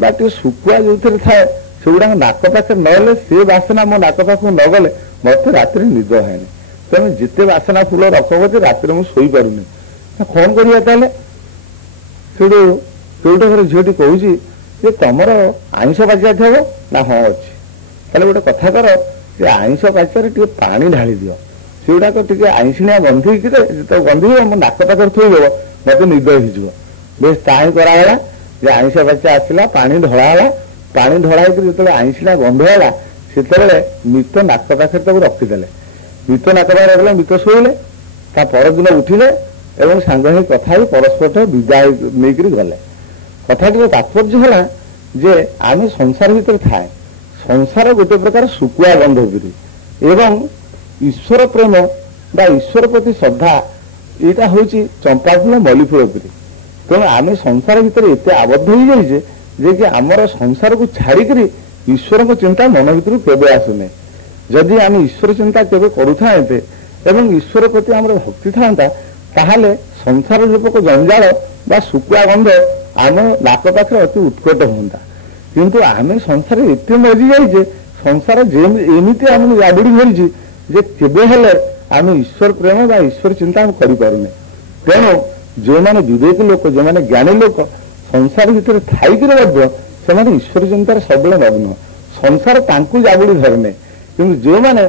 ବା ଟିକେ ଶୁଖୁଆ ଯୋଉଥିରେ ଥାଏ ସେଗୁଡାକ ନାକ ପାଖରେ ନହେଲେ, ସେ ବାସନା ମୋ ନାକ ପାଖକୁ ନ ଗଲେ ମତେ ରାତିରେ ନିଦ ହୁଏନି। ତମେ ଯେତେ ବାସନା ଫୁଲ ରଖ ବୋଧେ ରାତିରେ ମୁଁ ଶୋଇପାରୁନି, କଣ କରିବା ତାହେଲେ? ସେଠୁ କେଉଟକର ଝିଅଟି କହୁଛି ଯେ ତମର ଆଇଁଷ ପାଚିଆ ଥିବ ନା? ହଁ ଅଛି। ତାହେଲେ ଗୋଟେ କଥା କର, ଯେ ଆଇଁଷ ପାଚିଆରେ ଟିକେ ପାଣି ଢାଳି ଦିଅ, ସେଗୁଡାକ ଟିକେ ଆଇଁଷିଣିଆ ଗନ୍ଧେଇକି ଯେତେବେଳେ ଗନ୍ଧେଇବ ମୋ ନାକ ପାଖରେ ଥୋଇଦେବ, ମତେ ନିଦ ହେଇଯିବ। ବେଶ ତାହିଁ କରାହେଲା ଯେ ଆଇଁଷ ପାଚିଆ ଆସିଲା, ପାଣି ଢଳା ହେଲା, ପାଣି ଢଳା ହେଇକି ଯେତେବେଳେ ଆଇଁଷିଣା ଗନ୍ଧ ହେଲା ସେତେବେଳେ ମିତ ନାକ ପାଖରେ ତାକୁ ରଖିଦେଲେ। ମିତ ନାକ ପାଖରେ ରଖିଲେ, ମିତ ଶୋଇଲେ। ତା ପରଦିନ ଉଠିଲେ ଏବଂ ସାଙ୍ଗ ହେଇ କଥା ହେଇ ପରସ୍ପର ବିଦାୟ ନେଇକରି ଗଲେ। କଥାଟିର ତାତ୍ପର୍ଯ୍ୟ ହେଲା ଯେ ଆମେ ସଂସାର ଭିତରେ ଥାଏ, ସଂସାର ଗୋଟେ ପ୍ରକାର ଶୁକୁଆ ଗନ୍ଧ କରି ଏବଂ ଈଶ୍ୱର ପ୍ରେମ ବା ଈଶ୍ୱର ପ୍ରତି ଶ୍ରଦ୍ଧା ଏଇଟା ହଉଛି ଚମ୍ପା ଫୁଲ ମଲ୍ଲି ଫୁଲ ପରି। ତେଣୁ ଆମେ ସଂସାର ଭିତରେ ଏତେ ଆବଦ୍ଧ ହେଇଯାଇଛେ ଯେ କି ଆମର ସଂସାରକୁ ଛାଡିକରି ଈଶ୍ୱରଙ୍କ ଚିନ୍ତା ମନ ଭିତରୁ କେବେ ଆସୁନି। ଯଦି ଆମେ ଈଶ୍ୱର ଚିନ୍ତା କେବେ କରୁଥାନ୍ତେ ଏବଂ ଈଶ୍ୱର ପ୍ରତି ଆମର ଭକ୍ତି ଥାନ୍ତା, ତାହେଲେ ସଂସାର ରୂପକ ଜଞ୍ଜାଳ ବା ଶୁକୁଆ ଗନ୍ଧ ଆମ ନାକ ପାଖରେ ଅତି ଉତ୍କଟ ହୁଅନ୍ତା। କିନ୍ତୁ ଆମେ ସଂସାରରେ ଏତେ ମଜି ଯାଇଛେ, ସଂସାର ଏମିତି ଆମକୁ ଜାବୁଡି ଧରିଛି ଯେ କେବେ ହେଲେ ଆମେ ଈଶ୍ୱର ପ୍ରେମ ବା ଈଶ୍ୱର ଚିନ୍ତା ଆମେ କରିପାରୁନେ। ତେଣୁ ଯେଉଁମାନେ ବିବେକୀ ଲୋକ, ଯେଉଁମାନେ ଜ୍ଞାନୀ ଲୋକ, ସଂସାର ଭିତରେ ଥାଇକିରି ମଧ୍ୟ ସେମାନେ ଈଶ୍ୱର ଚିନ୍ତାରେ ସବୁବେଳେ ମଗ୍ନ, ସଂସାର ତାଙ୍କୁ ଜାବୁଡି ଧରେନି। କିନ୍ତୁ ଯେଉଁମାନେ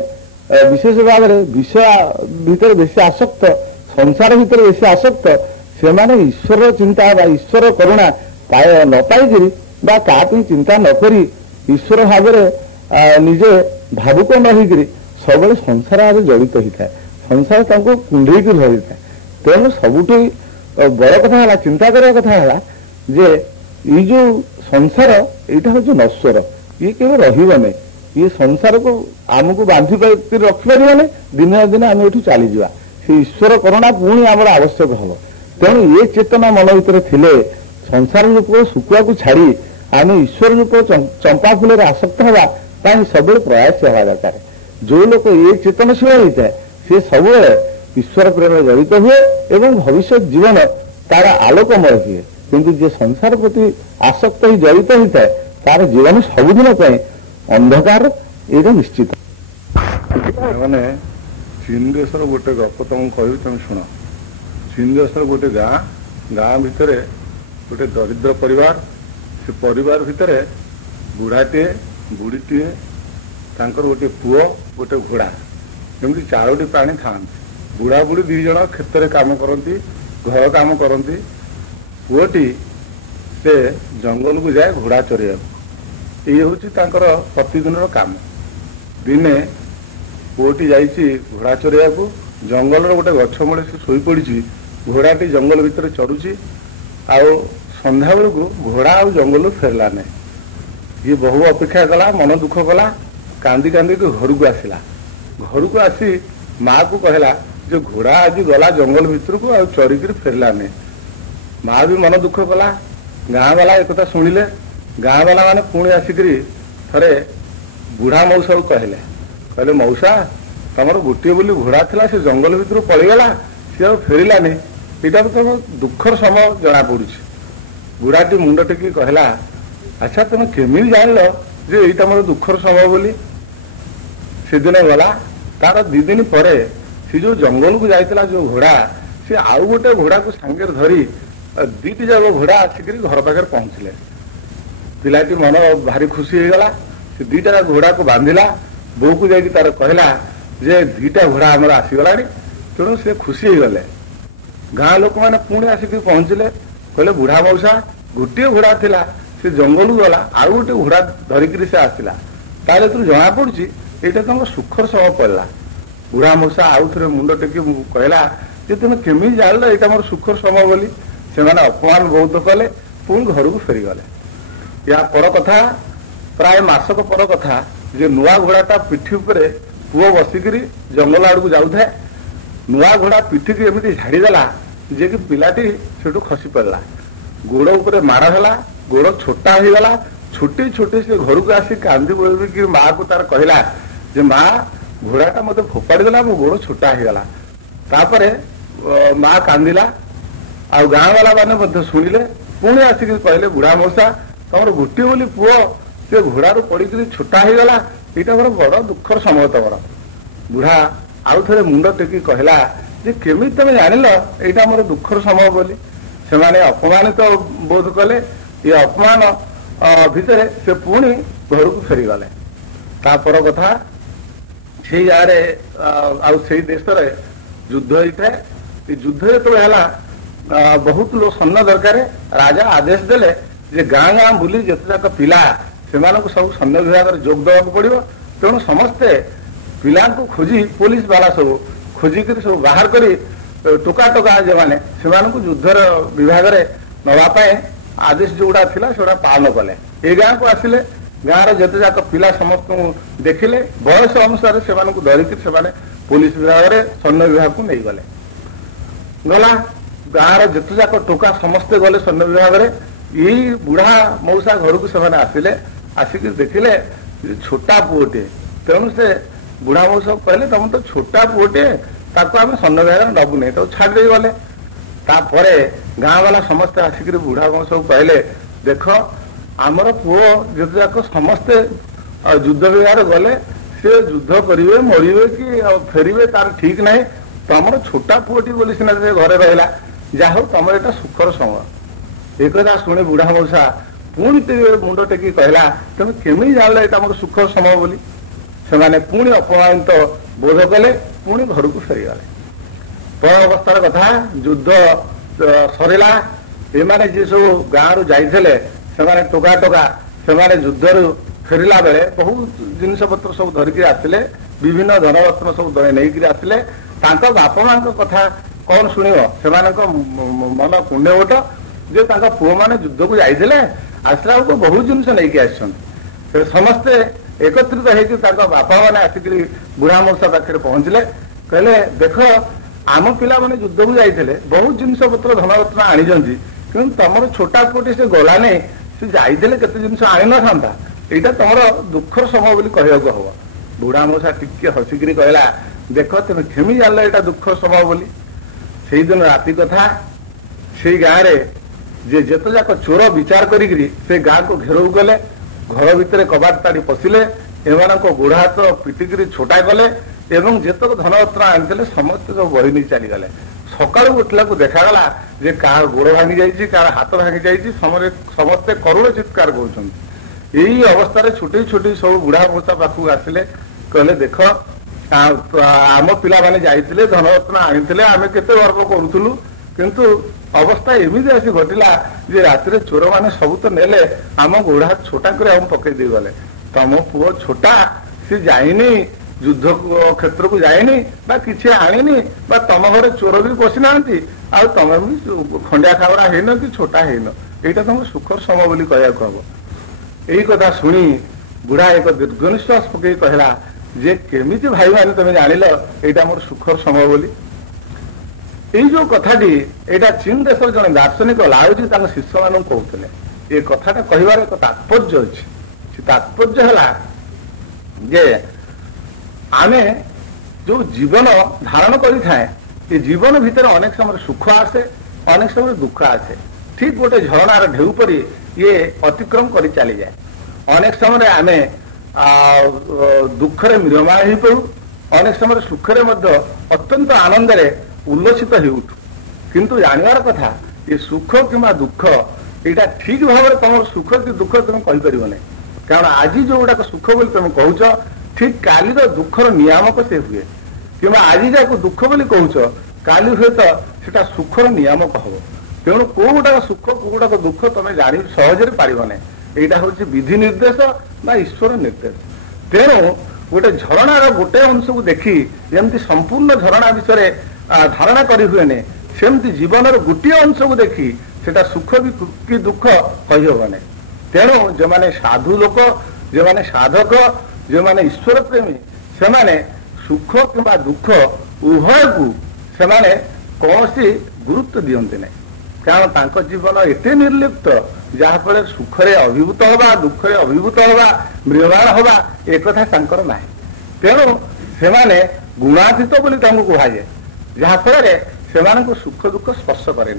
ବିଶେଷ ଭାବରେ ବିଷୟ ଭିତରେ ବେଶୀ ଆସକ୍ତ, ସଂସାର ଭିତରେ ବେଶୀ ଆସକ୍ତ, ସେମାନେ ଈଶ୍ୱର ଚିନ୍ତା ବା ଈଶ୍ୱର କରୁଣା ନ ପାଇକିରି ବା ତା ପାଇଁ ଚିନ୍ତା ନ କରି ଈଶ୍ୱର ଭାବରେ ନିଜେ ଭାବୁକ ନ ହେଇକିରି ସବୁବେଳେ ସଂସାର ଭାବରେ ଜଡ଼ିତ ହେଇଥାଏ, ସଂସାର ତାଙ୍କୁ କୁଣ୍ଢେଇକି ଧରିଥାଏ। ତେଣୁ ସବୁଠୁ ବଡ଼ କଥା ହେଲା, ଚିନ୍ତା କରିବା କଥା ହେଲା ଯେ ଏଇ ଯୋଉ ସଂସାର ଏଇଟା ହଉଛି ନଶ୍ୱର, ଇଏ କେବେ ରହିବ ନାହିଁ। ଇଏ ସଂସାରକୁ ଆମକୁ ବାନ୍ଧି ରଖିପାରିବନି, ଦିନେ ନା ଦିନେ ଆମେ ଏଠୁ ଚାଲିଯିବା। ସେ ଈଶ୍ୱର କରୁଣା ପୁଣି ଆମର ଆବଶ୍ୟକ ହବ। ତେଣୁ ଏ ଚେତନା ମନ ଭିତରେ ଥିଲେ ସଂସାର ରୂପ ଶୁକୁଆକୁ ଛାଡି ଆମେ ଈଶ୍ୱର ରୂପ ଚମ୍ପା ଫୁଲରେ ଆସକ୍ତ ହେବା ପାଇଁ ସବୁବେଳେ ପ୍ରୟାସ ହେବା ଦରକାର। ଯୋଉ ଲୋକ ଏ ଚେତନଶୀଳ ହେଇଥାଏ ସେ ସବୁବେଳେ ଈଶ୍ୱର ପ୍ରେମରେ ଜଡ଼ିତ ହୁଏ ଏବଂ ଭବିଷ୍ୟତ ଜୀବନ ତାର ଆଲୋକମୟ ହୁଏ। କିନ୍ତୁ ଯିଏ ସଂସାର ପ୍ରତି ଆସକ୍ତ ହୋଇ ଜଡ଼ିତ ହୋଇଥାଏ ତାର ଜୀବନ ସବୁଦିନ ପାଇଁ ଅନ୍ଧକାର, ଏଇଟା ନିଶ୍ଚିତ। ମାନେ ଚୀନ ଦେଶର ଗୋଟେ ଗପ ତମକୁ କହିବି, ତମେ ଶୁଣ। ଚୀନ ଦେଶର ଗୋଟେ ଗାଁ ଭିତରେ ଗୋଟେ ଦରିଦ୍ର ପରିବାର, ସେ ପରିବାର ଭିତରେ ବୁଢ଼ାଟିଏ ବୁଢ଼ୀଟିଏ, ତାଙ୍କର ଗୋଟେ ପୁଅ, ଗୋଟେ ଘୋଡ଼ା, ଏମିତି 4ଟି ପ୍ରାଣୀ ଥାଆନ୍ତି। ବୁଢ଼ା ବୁଢ଼ୀ 2 ଜଣ କ୍ଷେତରେ କାମ କରନ୍ତି, ଘର କାମ କରନ୍ତି। ପୁଅଟି ସେ ଜଙ୍ଗଲକୁ ଯାଏ ଘୋଡ଼ା ଚରେଇବାକୁ, ଏଇ ହେଉଛି ତାଙ୍କର ପ୍ରତିଦିନର କାମ। ଦିନେ ପୁଅଟି ଯାଇଛି ଘୋଡ଼ା ଚରେଇବାକୁ, ଜଙ୍ଗଲର ଗୋଟେ ଗଛ ମୂଳେ ସେ ଶୋଇପଡ଼ିଛି। ଘୋଡ଼ାଟି ଜଙ୍ଗଲ ଭିତରେ ଚରୁଛି, ଆଉ ସନ୍ଧ୍ୟାବେଳକୁ ଘୋଡ଼ା ଆଉ ଜଙ୍ଗଲରୁ ଫେରିଲା ନାହିଁ। ଇଏ ବହୁ ଅପେକ୍ଷା କଲା, ମନ ଦୁଃଖ କଲା, କାନ୍ଦି କାନ୍ଦିକି ଘରକୁ ଆସିଲା। ଘରକୁ ଆସି ମାଆକୁ କହିଲା ଯେ ଘୋଡ଼ା ଆଜି ଗଲା ଜଙ୍ଗଲ ଭିତରକୁ, ଆଉ ଚରିକିରି ଫେରିଲା ନାହିଁ। ମା ବି ମନ ଦୁଃଖ କଲା। ଗାଁ ବାଲା ଏକଥା ଶୁଣିଲେ। ଗାଁ ବାଲା ମାନେ ପୁଣି ଆସିକିରି ଥରେ ବୁଢ଼ା ମଉସାକୁ କହିଲେ ମଉସା, ତମର ଗୋଟିଏ ବୋଲି ଘୋଡ଼ା ଥିଲା, ସେ ଜଙ୍ଗଲ ଭିତରୁ ପଳେଇଗଲା, ସିଏ ଆଉ ଫେରିଲାନି, ଏଇଟା ତ ତମ ଦୁଃଖର ସମୟ ଜଣା ପଡୁଛି। ବୁଢ଼ାଟି ମୁଣ୍ଡ ଟେକି କହିଲା ଆଚ୍ଛା ତମେ କେମିତି ଜାଣିଲ ଯେ ଏଇଟା ମୋର ଦୁଃଖର ସମୟ ବୋଲି? ସେଦିନ ଗଲା, ତାର 2 ଦିନ ପରେ ସେ ଯୋଉ ଜଙ୍ଗଲକୁ ଯାଇଥିଲା ଯୋଉ ଘୋଡା, ସେ ଆଉ ଗୋଟେ ଘୋଡାକୁ ସାଙ୍ଗରେ ଧରି 2ଟି ଯାକ ଘୋଡା ଆସିକରି ଘର ପାଖରେ ପହଞ୍ଚିଲେ। ପିଲାଟି ମନ ଭାରି ଖୁସି ହେଇଗଲା। ସେ 2ଟା ଘୋଡାକୁ ବାନ୍ଧିଲା, ବୋଉକୁ ଯାଇକି ତାର କହିଲା ଯେ 2ଟା ଘୋଡା ଆମର ଆସିଗଲାଣି। ତେଣୁ ସେ ଖୁସି ହେଇଗଲେ। ଗାଁ ଲୋକମାନେ ପୁଣି ଆସିକି ପହଞ୍ଚିଲେ, କହିଲେ ବୁଢା ମଉସା ଗୋଟିଏ ଘୋଡା ଥିଲା, ସେ ଜଙ୍ଗଲକୁ ଗଲା, ଆଉ ଗୋଟେ ଘୋଡା ଧରିକିରି ସେ ଆସିଲା। ତାହେଲେ ତୁ ଜଣା ପଡୁଛି ଏଇଟା ତମ ସୁଖର ସମୟ ପଡିଲା। ବୁଢା ମଉସା ଆଉ ଥରେ ମୁଣ୍ଡ ଟେକି କହିଲା ଯେ ତୁମେ କେମିତି ଜାଣିଲ ଏଇଟା ମୋର ସୁଖର ସମୟ ବୋଲି? ସେମାନେ ଅପମାନ ବହୁତ କଲେ, ପୁଣି ଘରକୁ ଫେରିଗଲେ। ୟା ପର କଥା, ପ୍ରାୟ ମାସକ ପର କଥା, ଯେ ନୂଆ ଘୋଡାଟା ପିଠି ଉପରେ ପୁଅ ବସିକିରି ଜଙ୍ଗଲ ଆଡକୁ ଯାଉଥାଏ। ନୂଆ ଘୋଡା ପିଠିକି ଏମିତି ଝାଡିଦେଲା ଯେ କି ପିଲାଟି ସେଠୁ ଖସି ପଡିଲା। ଗୋଡ ଉପରେ ମାଡ ହେଲା, ଗୋଡ ଛୋଟା ହେଇଗଲା। ଛୋଟି ଛୋଟି ସେ ଘରକୁ ଆସି କାନ୍ଦି ବୋଳିକି ମାକୁ ତାର କହିଲା ଯେ ମା, ଘୋଡାଟା ମତେ ଫୋପାଡି ଦେଲା, ମୋ ଗୋଡ ଛୋଟା ହେଇଗଲା। ତାପରେ ମା କାନ୍ଦିଲା, ଆଉ ଗାଁ ବାଲା ମାନେ ମଧ୍ୟ ଶୁଣିଲେ। ପୁଣି ଆସିକି କହିଲେ ବୁଢା ମଉସା ତମର ଗୋଟିଏ ବୋଲି ପୁଅ ସେ ଘୋଡାରୁ ପଡିକିରି ଛୋଟା ହେଇଗଲା, ଏଇଟା ମୋର ବଡ ଦୁଃଖର ସମୟ ତମର। ବୁଢା ଆଉ ଥରେ ମୁଣ୍ଡ ଟେକି କହିଲା ଯେ କେମିତି ତମେ ଜାଣିଲ ଏଇଟା ମୋର ଦୁଃଖର ସମୟ ବୋଲି? ସେମାନେ ଅପମାନିତ ବୋଧ କଲେ। ଏ ଅପମାନ ଭିତରେ ସେ ପୁଣି ଘରକୁ ଫେରିଗଲେ। ତାପର କଥା, ସେଇ ଗାଁରେ ଆଉ ସେଇ ଦେଶରେ ଯୁଦ୍ଧ ହେଇଥାଏ। ଏ ଯୁଦ୍ଧ ଯେତେବେଳେ ହେଲା, ବହୁତ ଲୋକ ସୈନ୍ୟ ଦରକାର। ରାଜା ଆଦେଶ ଦେଲେ ଯେ ଗାଁ ଗାଁ ବୁଲି ଯେତେ ଯାକ ପିଲା, ସେମାନଙ୍କୁ ସବୁ ସୈନ୍ୟ ବିଭାଗରେ ଯୋଗ ଦେବାକୁ ପଡିବ। ତେଣୁ ସମସ୍ତେ ପିଲାଙ୍କୁ ଖୋଜି, ପୋଲିସ ବାଲା ସବୁ ଖୋଜିକିରି ସବୁ ବାହାର କରି ଟୋକା ଟୋକା ଯେଉଁମାନେ, ସେମାନଙ୍କୁ ଯୁଦ୍ଧର ବିଭାଗରେ ନେବା ପାଇଁ ଆଦେଶ ଯୋଉଗୁଡା ଥିଲା ସେଗୁଡା ପାଳନ କଲେ। ଏ ଗାଁକୁ ଆସିଲେ, ଗାଁର ଯେତେ ଯାକ ପିଲା ସମସ୍ତଙ୍କୁ ଦେଖିଲେ, ବୟସ ଅନୁସାରେ ସେମାନଙ୍କୁ ଧରିକିରି ସେମାନେ ପୋଲିସ ବିଭାଗରେ, ସୈନ୍ୟ ବିଭାଗକୁ ନେଇଗଲେ। ଗଲା, ଗାଁର ଯେତେ ଯାକ ଟୋକା ସମସ୍ତେ ଗଲେ ସୈନ୍ୟ ବିଭାଗରେ। ଏଇ ବୁଢା ମଉସା ଘରକୁ ସେମାନେ ଆସିଲେ, ଆସିକି ଦେଖିଲେ ଛୋଟା ପୁଅଟିଏ। ତେଣୁ ସେ ବୁଢା ମଉସାକୁ କହିଲେ ତମ ତ ଛୋଟା ପୁଅଟିଏ, ତାକୁ ଆମେ ସୈନ୍ୟ ବିଭାଗରେ ନେବୁନି, ତାକୁ ଛାଡି ଦେଇ ଗଲେ। ତାପରେ ଗାଁ ବାଲା ସମସ୍ତେ ଆସିକିରି ବୁଢା ମଉସାକୁ କହିଲେ ଦେଖ, ଆମର ପୁଅ ଯେତେ ଯାକ ସମସ୍ତେ ଯୁଦ୍ଧ ବିଭାଗରେ ଗଲେ, ସେ ଯୁଦ୍ଧ କରିବେ, ମରିବେ କି ଫେରିବେ ତାର ଠିକ ନାହିଁ। ତମର ଛୋଟା ପୁଅଟି ବୋଲି ସିନା ସେ ଘରେ ରହିଲା, ଯାହା ହଉ ତମର ଏଇଟା ସୁଖର ସମୟ। ଏ କଥା ଶୁଣି ବୁଢା ମଉସା ପୁଣି ମୁଣ୍ଡ ଟେକି କହିଲା ତମେ କେମିତି ଜାଣିଲ ଏଇଟା ମୋର ସୁଖର ସମୟ ବୋଲି? ସେମାନେ ପୁଣି ଅପମାନିତ ବୋଧ କଲେ, ପୁଣି ଘରକୁ ଫେରିଗଲେ। ପର ଅବସ୍ଥାର କଥା, ଯୁଦ୍ଧ ସରିଲା। ଏମାନେ ଯିଏ ସବୁ ଗାଁରୁ ଯାଇଥିଲେ, ସେମାନେ ଟୋକା ଟୋକା, ସେମାନେ ଯୁଦ୍ଧରୁ ଫେରିଲା ବେଳେ ବହୁତ ଜିନିଷ ପତ୍ର ସବୁ ଧରିକି ଆସିଲେ, ବିଭିନ୍ନ ଧନରତ୍ନ ସବୁ ନେଇକିରି ଆସିଲେ। ତାଙ୍କ ବାପା ମାଙ୍କ କଥା କଣ ଶୁଣିବ? ସେମାନଙ୍କ ମନ କୁଣ୍ଡେ ଗୋଟ ଯେ ତାଙ୍କ ପୁଅମାନେ ଯୁଦ୍ଧକୁ ଯାଇଥିଲେ, ଆସିଲା ବେଳକୁ ବହୁତ ଜିନିଷ ନେଇକି ଆସିଛନ୍ତି। ସେ ସମସ୍ତେ ଏକତ୍ରିତ ହେଇକି ତାଙ୍କ ବାପା ମାନେ ଆସିକିରି ବୁଢା ମଉସା ପାଖରେ ପହଞ୍ଚିଲେ। କହିଲେ ଦେଖ, ଆମ ପିଲାମାନେ ଯୁଦ୍ଧକୁ ଯାଇଥିଲେ, ବହୁତ ଜିନିଷ ପତ୍ର ଧନରତ୍ନ ଆଣିଛନ୍ତି, କିନ୍ତୁ ତମର ଛୋଟା ପୁଅଟି ସେ ଗଲାନି, ସେ ଯାଇଥିଲେ କେତେ ଜିନିଷ ଆଣିନଥାନ୍ତା, ଏଇଟା ତମର ଦୁଃଖର ସମୟ ବୋଲି କହିବାକୁ ହବ। ବୁଢା ମଉସା ଟିକେ ହସିକିରି କହିଲା ଦେଖ, ତମେ କେମିତି ଜାଣିଲ ଏଇଟା ଦୁଃଖର ସମୟ ବୋଲି? ସେଇଦିନ ରାତି କଥା, ସେଇ ଗାଁରେ ଯେ ଯେତେ ଯାକ ଚୋର ବିଚାର କରିକିରି ସେ ଗାଁକୁ ଘେରଉ ଗଲେ, ଘର ଭିତରେ କବାଟ ତାଡି ପଶିଲେ, ଏମାନଙ୍କ ଗୋଡ ହାତ ପିଟିକିରି ଛୋଟା କଲେ ଏବଂ ଯେତେକ ଧନରତ୍ନ ଆଣିଥିଲେ ସମସ୍ତେ ସବୁ ବହି ନେଇ ଚାଲିଗଲେ। ସକାଳୁ ଉଠିଲାକୁ ଦେଖାଗଲା ଯେ କାହାର ଗୋଡ ଭାଙ୍ଗି ଯାଇଛି, କାହାର ହାତ ଭାଙ୍ଗି ଯାଇଛି, ସମସ୍ତେ କରୁଣ ଚିତ୍କାର କରୁଛନ୍ତି। ଏଇ ଅବସ୍ଥାରେ ଛୁଟି ଛୁଟି ସବୁ ବୁଢା ମଉସା ପାଖକୁ ଆସିଲେ, କହିଲେ ଦେଖ, ଆମ ପିଲାମାନେ ଯାଇଥିଲେ, ଧନରତ୍ନ ଆଣିଥିଲେ, ଆମେ କେତେ ଗର୍ବ କରୁଥିଲୁ, କିନ୍ତୁ ଅବସ୍ଥା ଏମିତି ଆସି ଘଟିଲା ଯେ ରାତିରେ ଚୋରମାନେ ସବୁ ତ ନେଲେ, ଆମ ଗୋଡ ହାତ ଛୋଟା କରି ଆମ ପକେଇ ଦେଇଗଲେ। ତମ ପୁଅ ଛୋଟା, ସେ ଯାଇନି ଯୁଦ୍ଧ କ୍ଷେତ୍ରକୁ ଯାଇନି, ବା କିଛି ଆଣିନି, ବା ତମ ଘରେ ଚୋର ବି ପଶିନାହାନ୍ତି, ଆଉ ତମେ ବି ଖଣ୍ଡିଆ ଖାବରା ହେଇନ କି ଛୋଟା ହେଇନ, ଏଇଟା ତମ ସୁଖର ସମୟ ବୋଲି କହିବାକୁ ହବ। ଏଇ କଥା ଶୁଣି ବୁଢା ଏକ ଦୀର୍ଘ ନିଶ୍ୱାସ ପକେଇ କହିଲା ଯେ କେମିତି ଭାଇମାନେ ତମେ ଜାଣିଲ ଏଇଟା ମୋର ସୁଖର ସମୟ ବୋଲି? ଏଇ ଯୋଉ କଥାଟି, ଏଇଟା ଚୀନ ଦେଶର ଜଣେ ଦାର୍ଶନିକ ଲାଓଜି ତାଙ୍କ ଶିଷ୍ୟମାନଙ୍କୁ କହୁଥିଲେ। ଏ କଥାଟା କହିବାର ଏକ ତାତ୍ପର୍ଯ୍ୟ ଅଛି। ସେ ତାତ୍ପର୍ଯ୍ୟ ହେଲା ଯେ ଆମେ ଯୋଉ ଜୀବନ ଧାରଣ କରିଥାଏ, ଏ ଜୀବନ ଭିତରେ ଅନେକ ସମୟରେ ସୁଖ ଆସେ, ଅନେକ ସମୟରେ ଦୁଃଖ ଆସେ। ଠିକ ଗୋଟେ ଝରଣାର ଢେଉ ପରି ये अतिक्रम कर चली जाए। अनेक समय आमे दुखरे म्रियमाण हो पड़ू, अनेक समय सुखरे अत्यंत आनंद उल्लसित हो उठू। किंतु जानवर कथा ये सुख किंवा दुख यहाँ ठीक भाव में तुम सुख कि दुख तुम कहीपर नहीं, कारण आज जो गुड़ाक सुख बोली तुम कहूच ठीक काली दुखर नियामक से हुए, कि आज जहाँ दुख बोली कहूच काली हुए तो सेटा सुखर नियामक हम। तेणु कौ गुटाक सुख कौ गुटाक दुख तुम जानी सहजरे पार नहीं, यहाँ हूँ विधि निर्देश ना ईश्वर निर्देश। तेणु गोटे झरणार गोटे अंश को देखी जमी संपूर्ण झरणा विषय धारणा करी हुए सेमती जीवन गोटे अंश को देखी सेटा सुख भी कि दुख कहीहबनी। तेणु जो माने साधु लोक जो माने साधक जो माने ईश्वर प्रेमी से माने सुख किंबा दुख उभय को से माने कौन गुरुत्व दियंती नहीं, कारण तांको जीवन एते निर्लिप्त जहाँफल सुखरे अभिभूत हवा दुखरे अभिभूत हवा म्रियमाण हवा एक ना। तेणु से माने गुणातीत बोली कहुए जहाँफल से सुख दुख स्पर्श करे।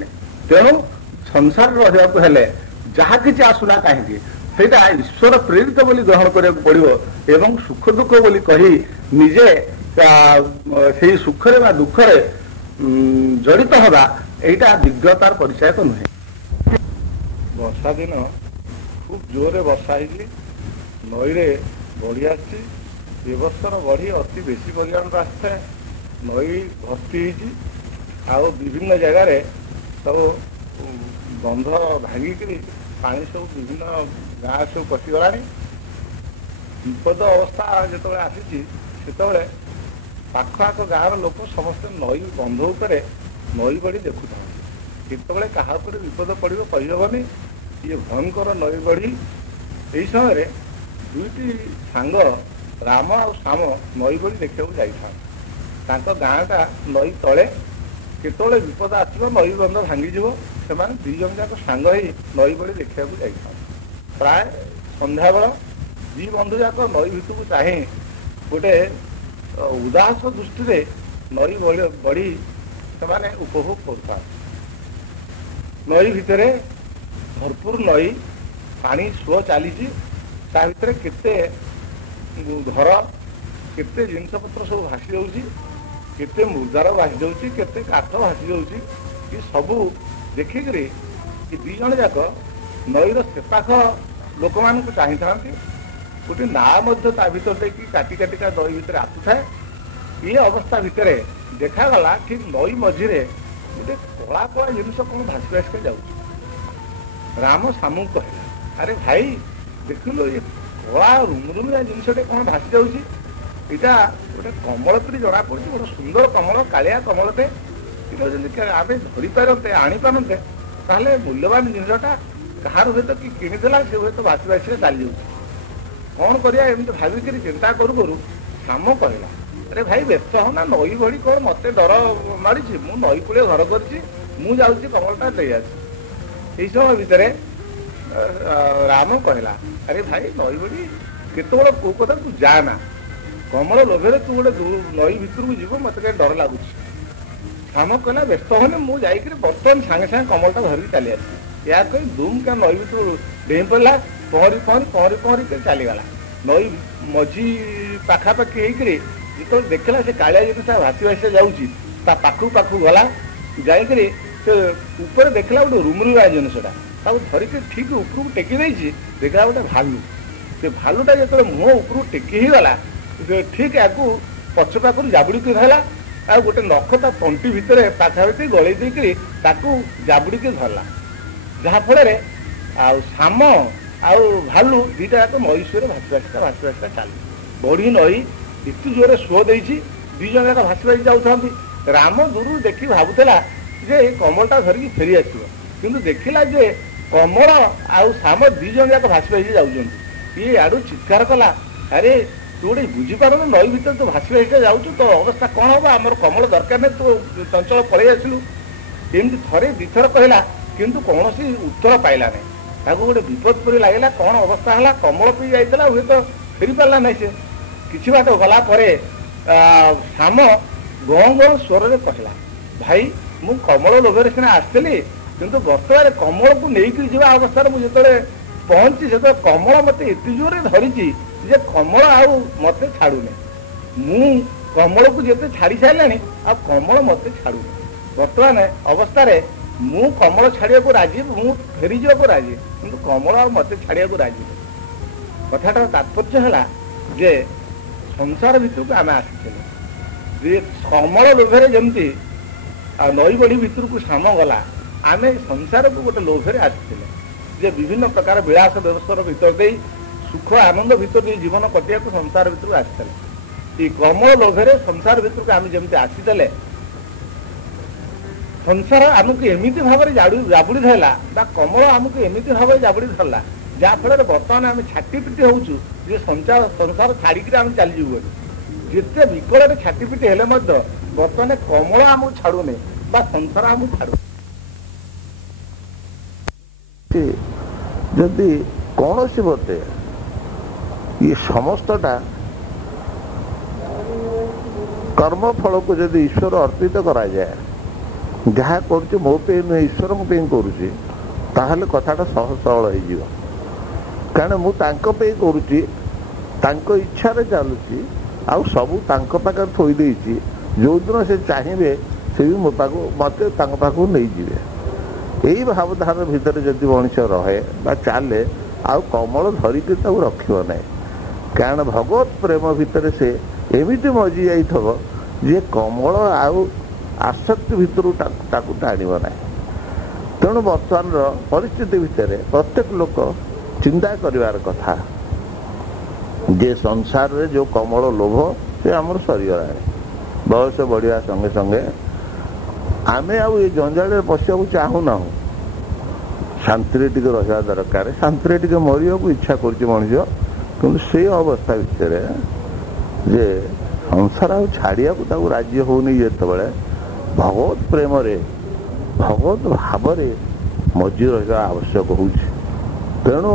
तेणु संसार रहा हेले जहाँ किसी आसुना कहीं सेटा ईश्वर प्रेरित बोली ग्रहण करा पड़ो एवं सुख दुख बोली कही निजे से सुखरे बा दुखरे जड़ित हवा यहाँ विज्ञतार परिचय तो नुहे। वर्षा दिन खूब जोरे वर्षा है, नई रे बढ़ी आसी वर्षर बढ़ी अति बेसी परिमाण आसता है, नई भर्ती हो विभिन्न जगार सब बंध भांगिक पानी सब विभिन्न गाँ सब पशिगला। विपद अवस्था जो आसी से पाख आख गाँव लोक समस्ते नई बंध उपर नई बढ़ी देखु केतबले कहा विपद पड़ो कहीहबनी। ये भयंकर नई बढ़ी यही समय दुईटी सांग राम आ श्याम नई बढ़ी देखा जाता गाँटा नई तले केतबले विपद आसो नई बंध भांगीज से दीजन जाक सांग ही नई बढ़ी देखा जाता। प्राय संध्या बेल दी बंधु जाक नई भितर चाहे गोटे उदास दृष्टि नई बढ़ी से उपभोग करता। नई भितर भरपूर नई पानी सुଅ चली केते घर केते जिनस पत्र सब भासी जाऊँगी, केते मुर्दार भासी जाऊँगी, केते काठ भासी जाऊँगी। ये सबू देखिक दी जन जाक नईर सेपाख लोक मान चाही था गोटे ना भर देखिए काटी काटिका नई भितर आसुए। ये अवस्था भितर देखागला कि नई मझीरे गोटे कला कला जिन कौन भासी भासिक जाऊँ। राम सामू कहला अरे भाई देखिल ये कला रुमरुमिया जिनटे कौन भासी जाऊँगी, यहाँ गोटे कमल परी जना पड़ी गोटे सुंदर कमल कालिया कमलटे ये आम धरी पारते आनीपारते ताहले मूल्यवान जिनटा कहार हुए तो कि किणीदेला सी हुए तो भासी भासी चली जाऊँ। कौन करिया एमती भाविक चिंता करू करू श्याम कहला अरे भाई व्यस्त हो ना नई भड़ी कौन मत डर माड़ी मु नई कूल घर कर कमलटा दे आस। यही समय भितर राम कहला अरे भाई नई भड़ी केतबल कौ कथा तू जाना कमल लोभे तू गोटे नई भितर को जीव मत कहीं डर लगुच। श्याम कहला व्यस्त होने मुझे बर्तमान सांगे सांगे कमलटा धरिकी चली आसी। या कही दुम क्या नई भितर डेई पड़ा पहरी पहरी पहरी पहरी के चलीगला। नई मझी पाखापाखि होकर जो देखला से कालिया जिन भासी भासी जाऊँगी पाखु पाखु गला जाकर ऊपर देखला गोटे रुमरुआ जिनसा धरिक ठीक ऊपर टेकी देती देखला गोटे भालू। से भालूटा जो मुह ऊपर टेकी गला ठीक आगू पछ पाखु जाबुड़ी धरला आ गोटे नख ता तंटी भितर पाखापाखि गलई देकर जाबुड़ी धरला। जहाँफल श्याम आउ भालू दीटा जाक नई सुरे भासी भासिका चली बढ़ी नई इतु जोरे सुଅ देती दी जन जाक भासी भासी जाऊँ। राम दूर देखी भावुला जे कमलटा धरिकी फेरी आसो किंतु देखला जे कमल आउ श्याम दी जन जाक भासी भासी जाऊँ। ये आड़ू चित्कार कला अरे तू गोटे बुझीपार नई भितर तू भासी भासिका जाऊँ तो अवस्था कौन हम आमर कमल दरकार नहीं तू चंचल पलि आसलु एमती थे दिथर कहला किंतु कौन उत्तर पाइला नहीं। ताको गोटे विपद परी लगे कौन अवस्था है कमल पी जाता हुए तो फेरी पारा ना से कि बाट गला श्याम गं गं स्वर कहला भाई मु कमल लोभे सीना आसली କିନ୍ତୁ ବର୍ତ୍ତମାନ କମଳକୁ ନେଇକି ଯିବା ଅବସ୍ଥାରେ ମୁଁ ଯେତେବେଳେ ପହଞ୍ଚି ସେତେବେଳେ କମଳ ମତେ ଏତେ ଜୋରରେ ଧରିଛି ଯେ କମଳ ଆଉ ମତେ ଛାଡୁନି। ମୁଁ କମଳକୁ ଯେତେ ଛାଡି ସାରିଲାଣି ଆଉ କମଳ ମତେ ଛାଡୁନି। ବର୍ତ୍ତମାନ ଅବସ୍ଥାରେ ମୁଁ କମଳ ଛାଡିବାକୁ ରାଜି, ମୁଁ ଫେରିଯିବାକୁ ରାଜି, କିନ୍ତୁ କମଳ ଆଉ ମତେ ଛାଡିବାକୁ ରାଜି। କଥାଟାର ତାତ୍ପର୍ଯ୍ୟ ହେଲା ଯେ ସଂସାର ଭିତରକୁ ଆମେ ଆସିଥିଲେ ଯେ କମଳ ଲୋଭରେ ଯେମିତି ଆଉ ନଈ ବଢି ଭିତରକୁ ଶାମ ଗଲା, ଆମେ ସଂସାରକୁ ଗୋଟେ ଲୋଭରେ ଆସିଥିଲେ ଯେ ବିଭିନ୍ନ ପ୍ରକାର ବିଳାସ ବ୍ୟବସ୍ଥାର ଭିତର ଦେଇ ସୁଖ ଆନନ୍ଦ ଭିତର ଦେଇ ଜୀବନ କଟିବାକୁ ସଂସାର ଭିତରକୁ ଆସିଥିଲେ। ଏଇ କମଳ ଲୋଭରେ ସଂସାର ଭିତରକୁ ଆମେ ଯେମିତି ଆସିଥିଲେ, ସଂସାର ଆମକୁ ଏମିତି ଭାବରେ ଜାବୁଡ଼ି ଧରିଲା ବା କମଳ ଆମକୁ ଏମିତି ଭାବରେ ଜାବୁଡ଼ି ଧରିଲା ଯାହାଫଳରେ ବର୍ତ୍ତମାନ ଆମେ ଛାଟି ପିଟି ହଉଛୁ ଯେ ସଂସାର ଛାଡ଼ିକିରି ଆମେ ଚାଲିଯିବୁ ବୋଲି। ଯେତେ ବିକଳରେ ଛାଟି ପିଟି ହେଲେ ମଧ୍ୟ ବର୍ତ୍ତମାନ କମଳ ଆମକୁ ଛାଡୁନି ବା ସଂସାର ଆମକୁ ଛାଡୁନି। ଯଦି କୌଣସି ମତେ ଇଏ ସମସ୍ତଟା କର୍ମଫଳକୁ ଯଦି ଈଶ୍ୱର ଅର୍ପିତ କରାଯାଏ, ଯାହା କରୁଛି ମୋ ପାଇଁ ନୁହେଁ ଈଶ୍ୱରଙ୍କ ପାଇଁ କରୁଛି, ତାହେଲେ କଥାଟା ସହଜ ସରଳ ହେଇଯିବ। କାରଣ ମୁଁ ତାଙ୍କ ପାଇଁ କରୁଛି, ତାଙ୍କ ଇଚ୍ଛାରେ ଚାଲୁଛି, ଆଉ ସବୁ ତାଙ୍କ ପାଖରେ ଥୋଇ ଦେଇଛି। ଯୋଉଦିନ ସେ ଚାହିଁବେ ସେ ବି ମତେ ତାଙ୍କ ପାଖକୁ ନେଇଯିବେ। ଏଇ ଭାବଧାରା ଭିତରେ ଯଦି ମଣିଷ ରହେ ବା ଚାଲେ, ଆଉ କମଳ ଧରିକି ତାକୁ ରଖିବ ନାହିଁ। କାରଣ ଭଗବତ ପ୍ରେମ ଭିତରେ ସେ ଏମିତି ମଜି ଯାଇଥିବ ଯେ କମଳ ଆଉ ଆସକ୍ତି ଭିତରୁ ତାକୁ ଟାଣିବ ନାହିଁ। ତେଣୁ ବର୍ତ୍ତମାନର ପରିସ୍ଥିତି ଭିତରେ ପ୍ରତ୍ୟେକ ଲୋକ ଚିନ୍ତା କରିବାର କଥା ଯେ ସଂସାରରେ ଯୋଉ କମଳ ଲୋଭ ସେ ଆମର ସରିଗଲାଣି। ବୟସ ବଢିବା ସଙ୍ଗେ ସଙ୍ଗେ ଆମେ ଆଉ ଏ ଜଞ୍ଜାଳରେ ପଶିବାକୁ ଚାହୁଁନାହୁଁ। ଶାନ୍ତିରେ ଟିକେ ରହିବା ଦରକାର। ଶାନ୍ତିରେ ଟିକେ ମରିବାକୁ ଇଚ୍ଛା କରୁଛି ମଣିଷ, କିନ୍ତୁ ସେଇ ଅବସ୍ଥା ଭିତରେ ଯେ ସଂସାର ଆଉ ଛାଡିବାକୁ ତାକୁ ରାଜି ହଉନି, ଯେତେବେଳେ ଭଗବତ ପ୍ରେମରେ ଭଗବତ ଭାବରେ ମଜି ରହିବା ଆବଶ୍ୟକ ହଉଛି। ତେଣୁ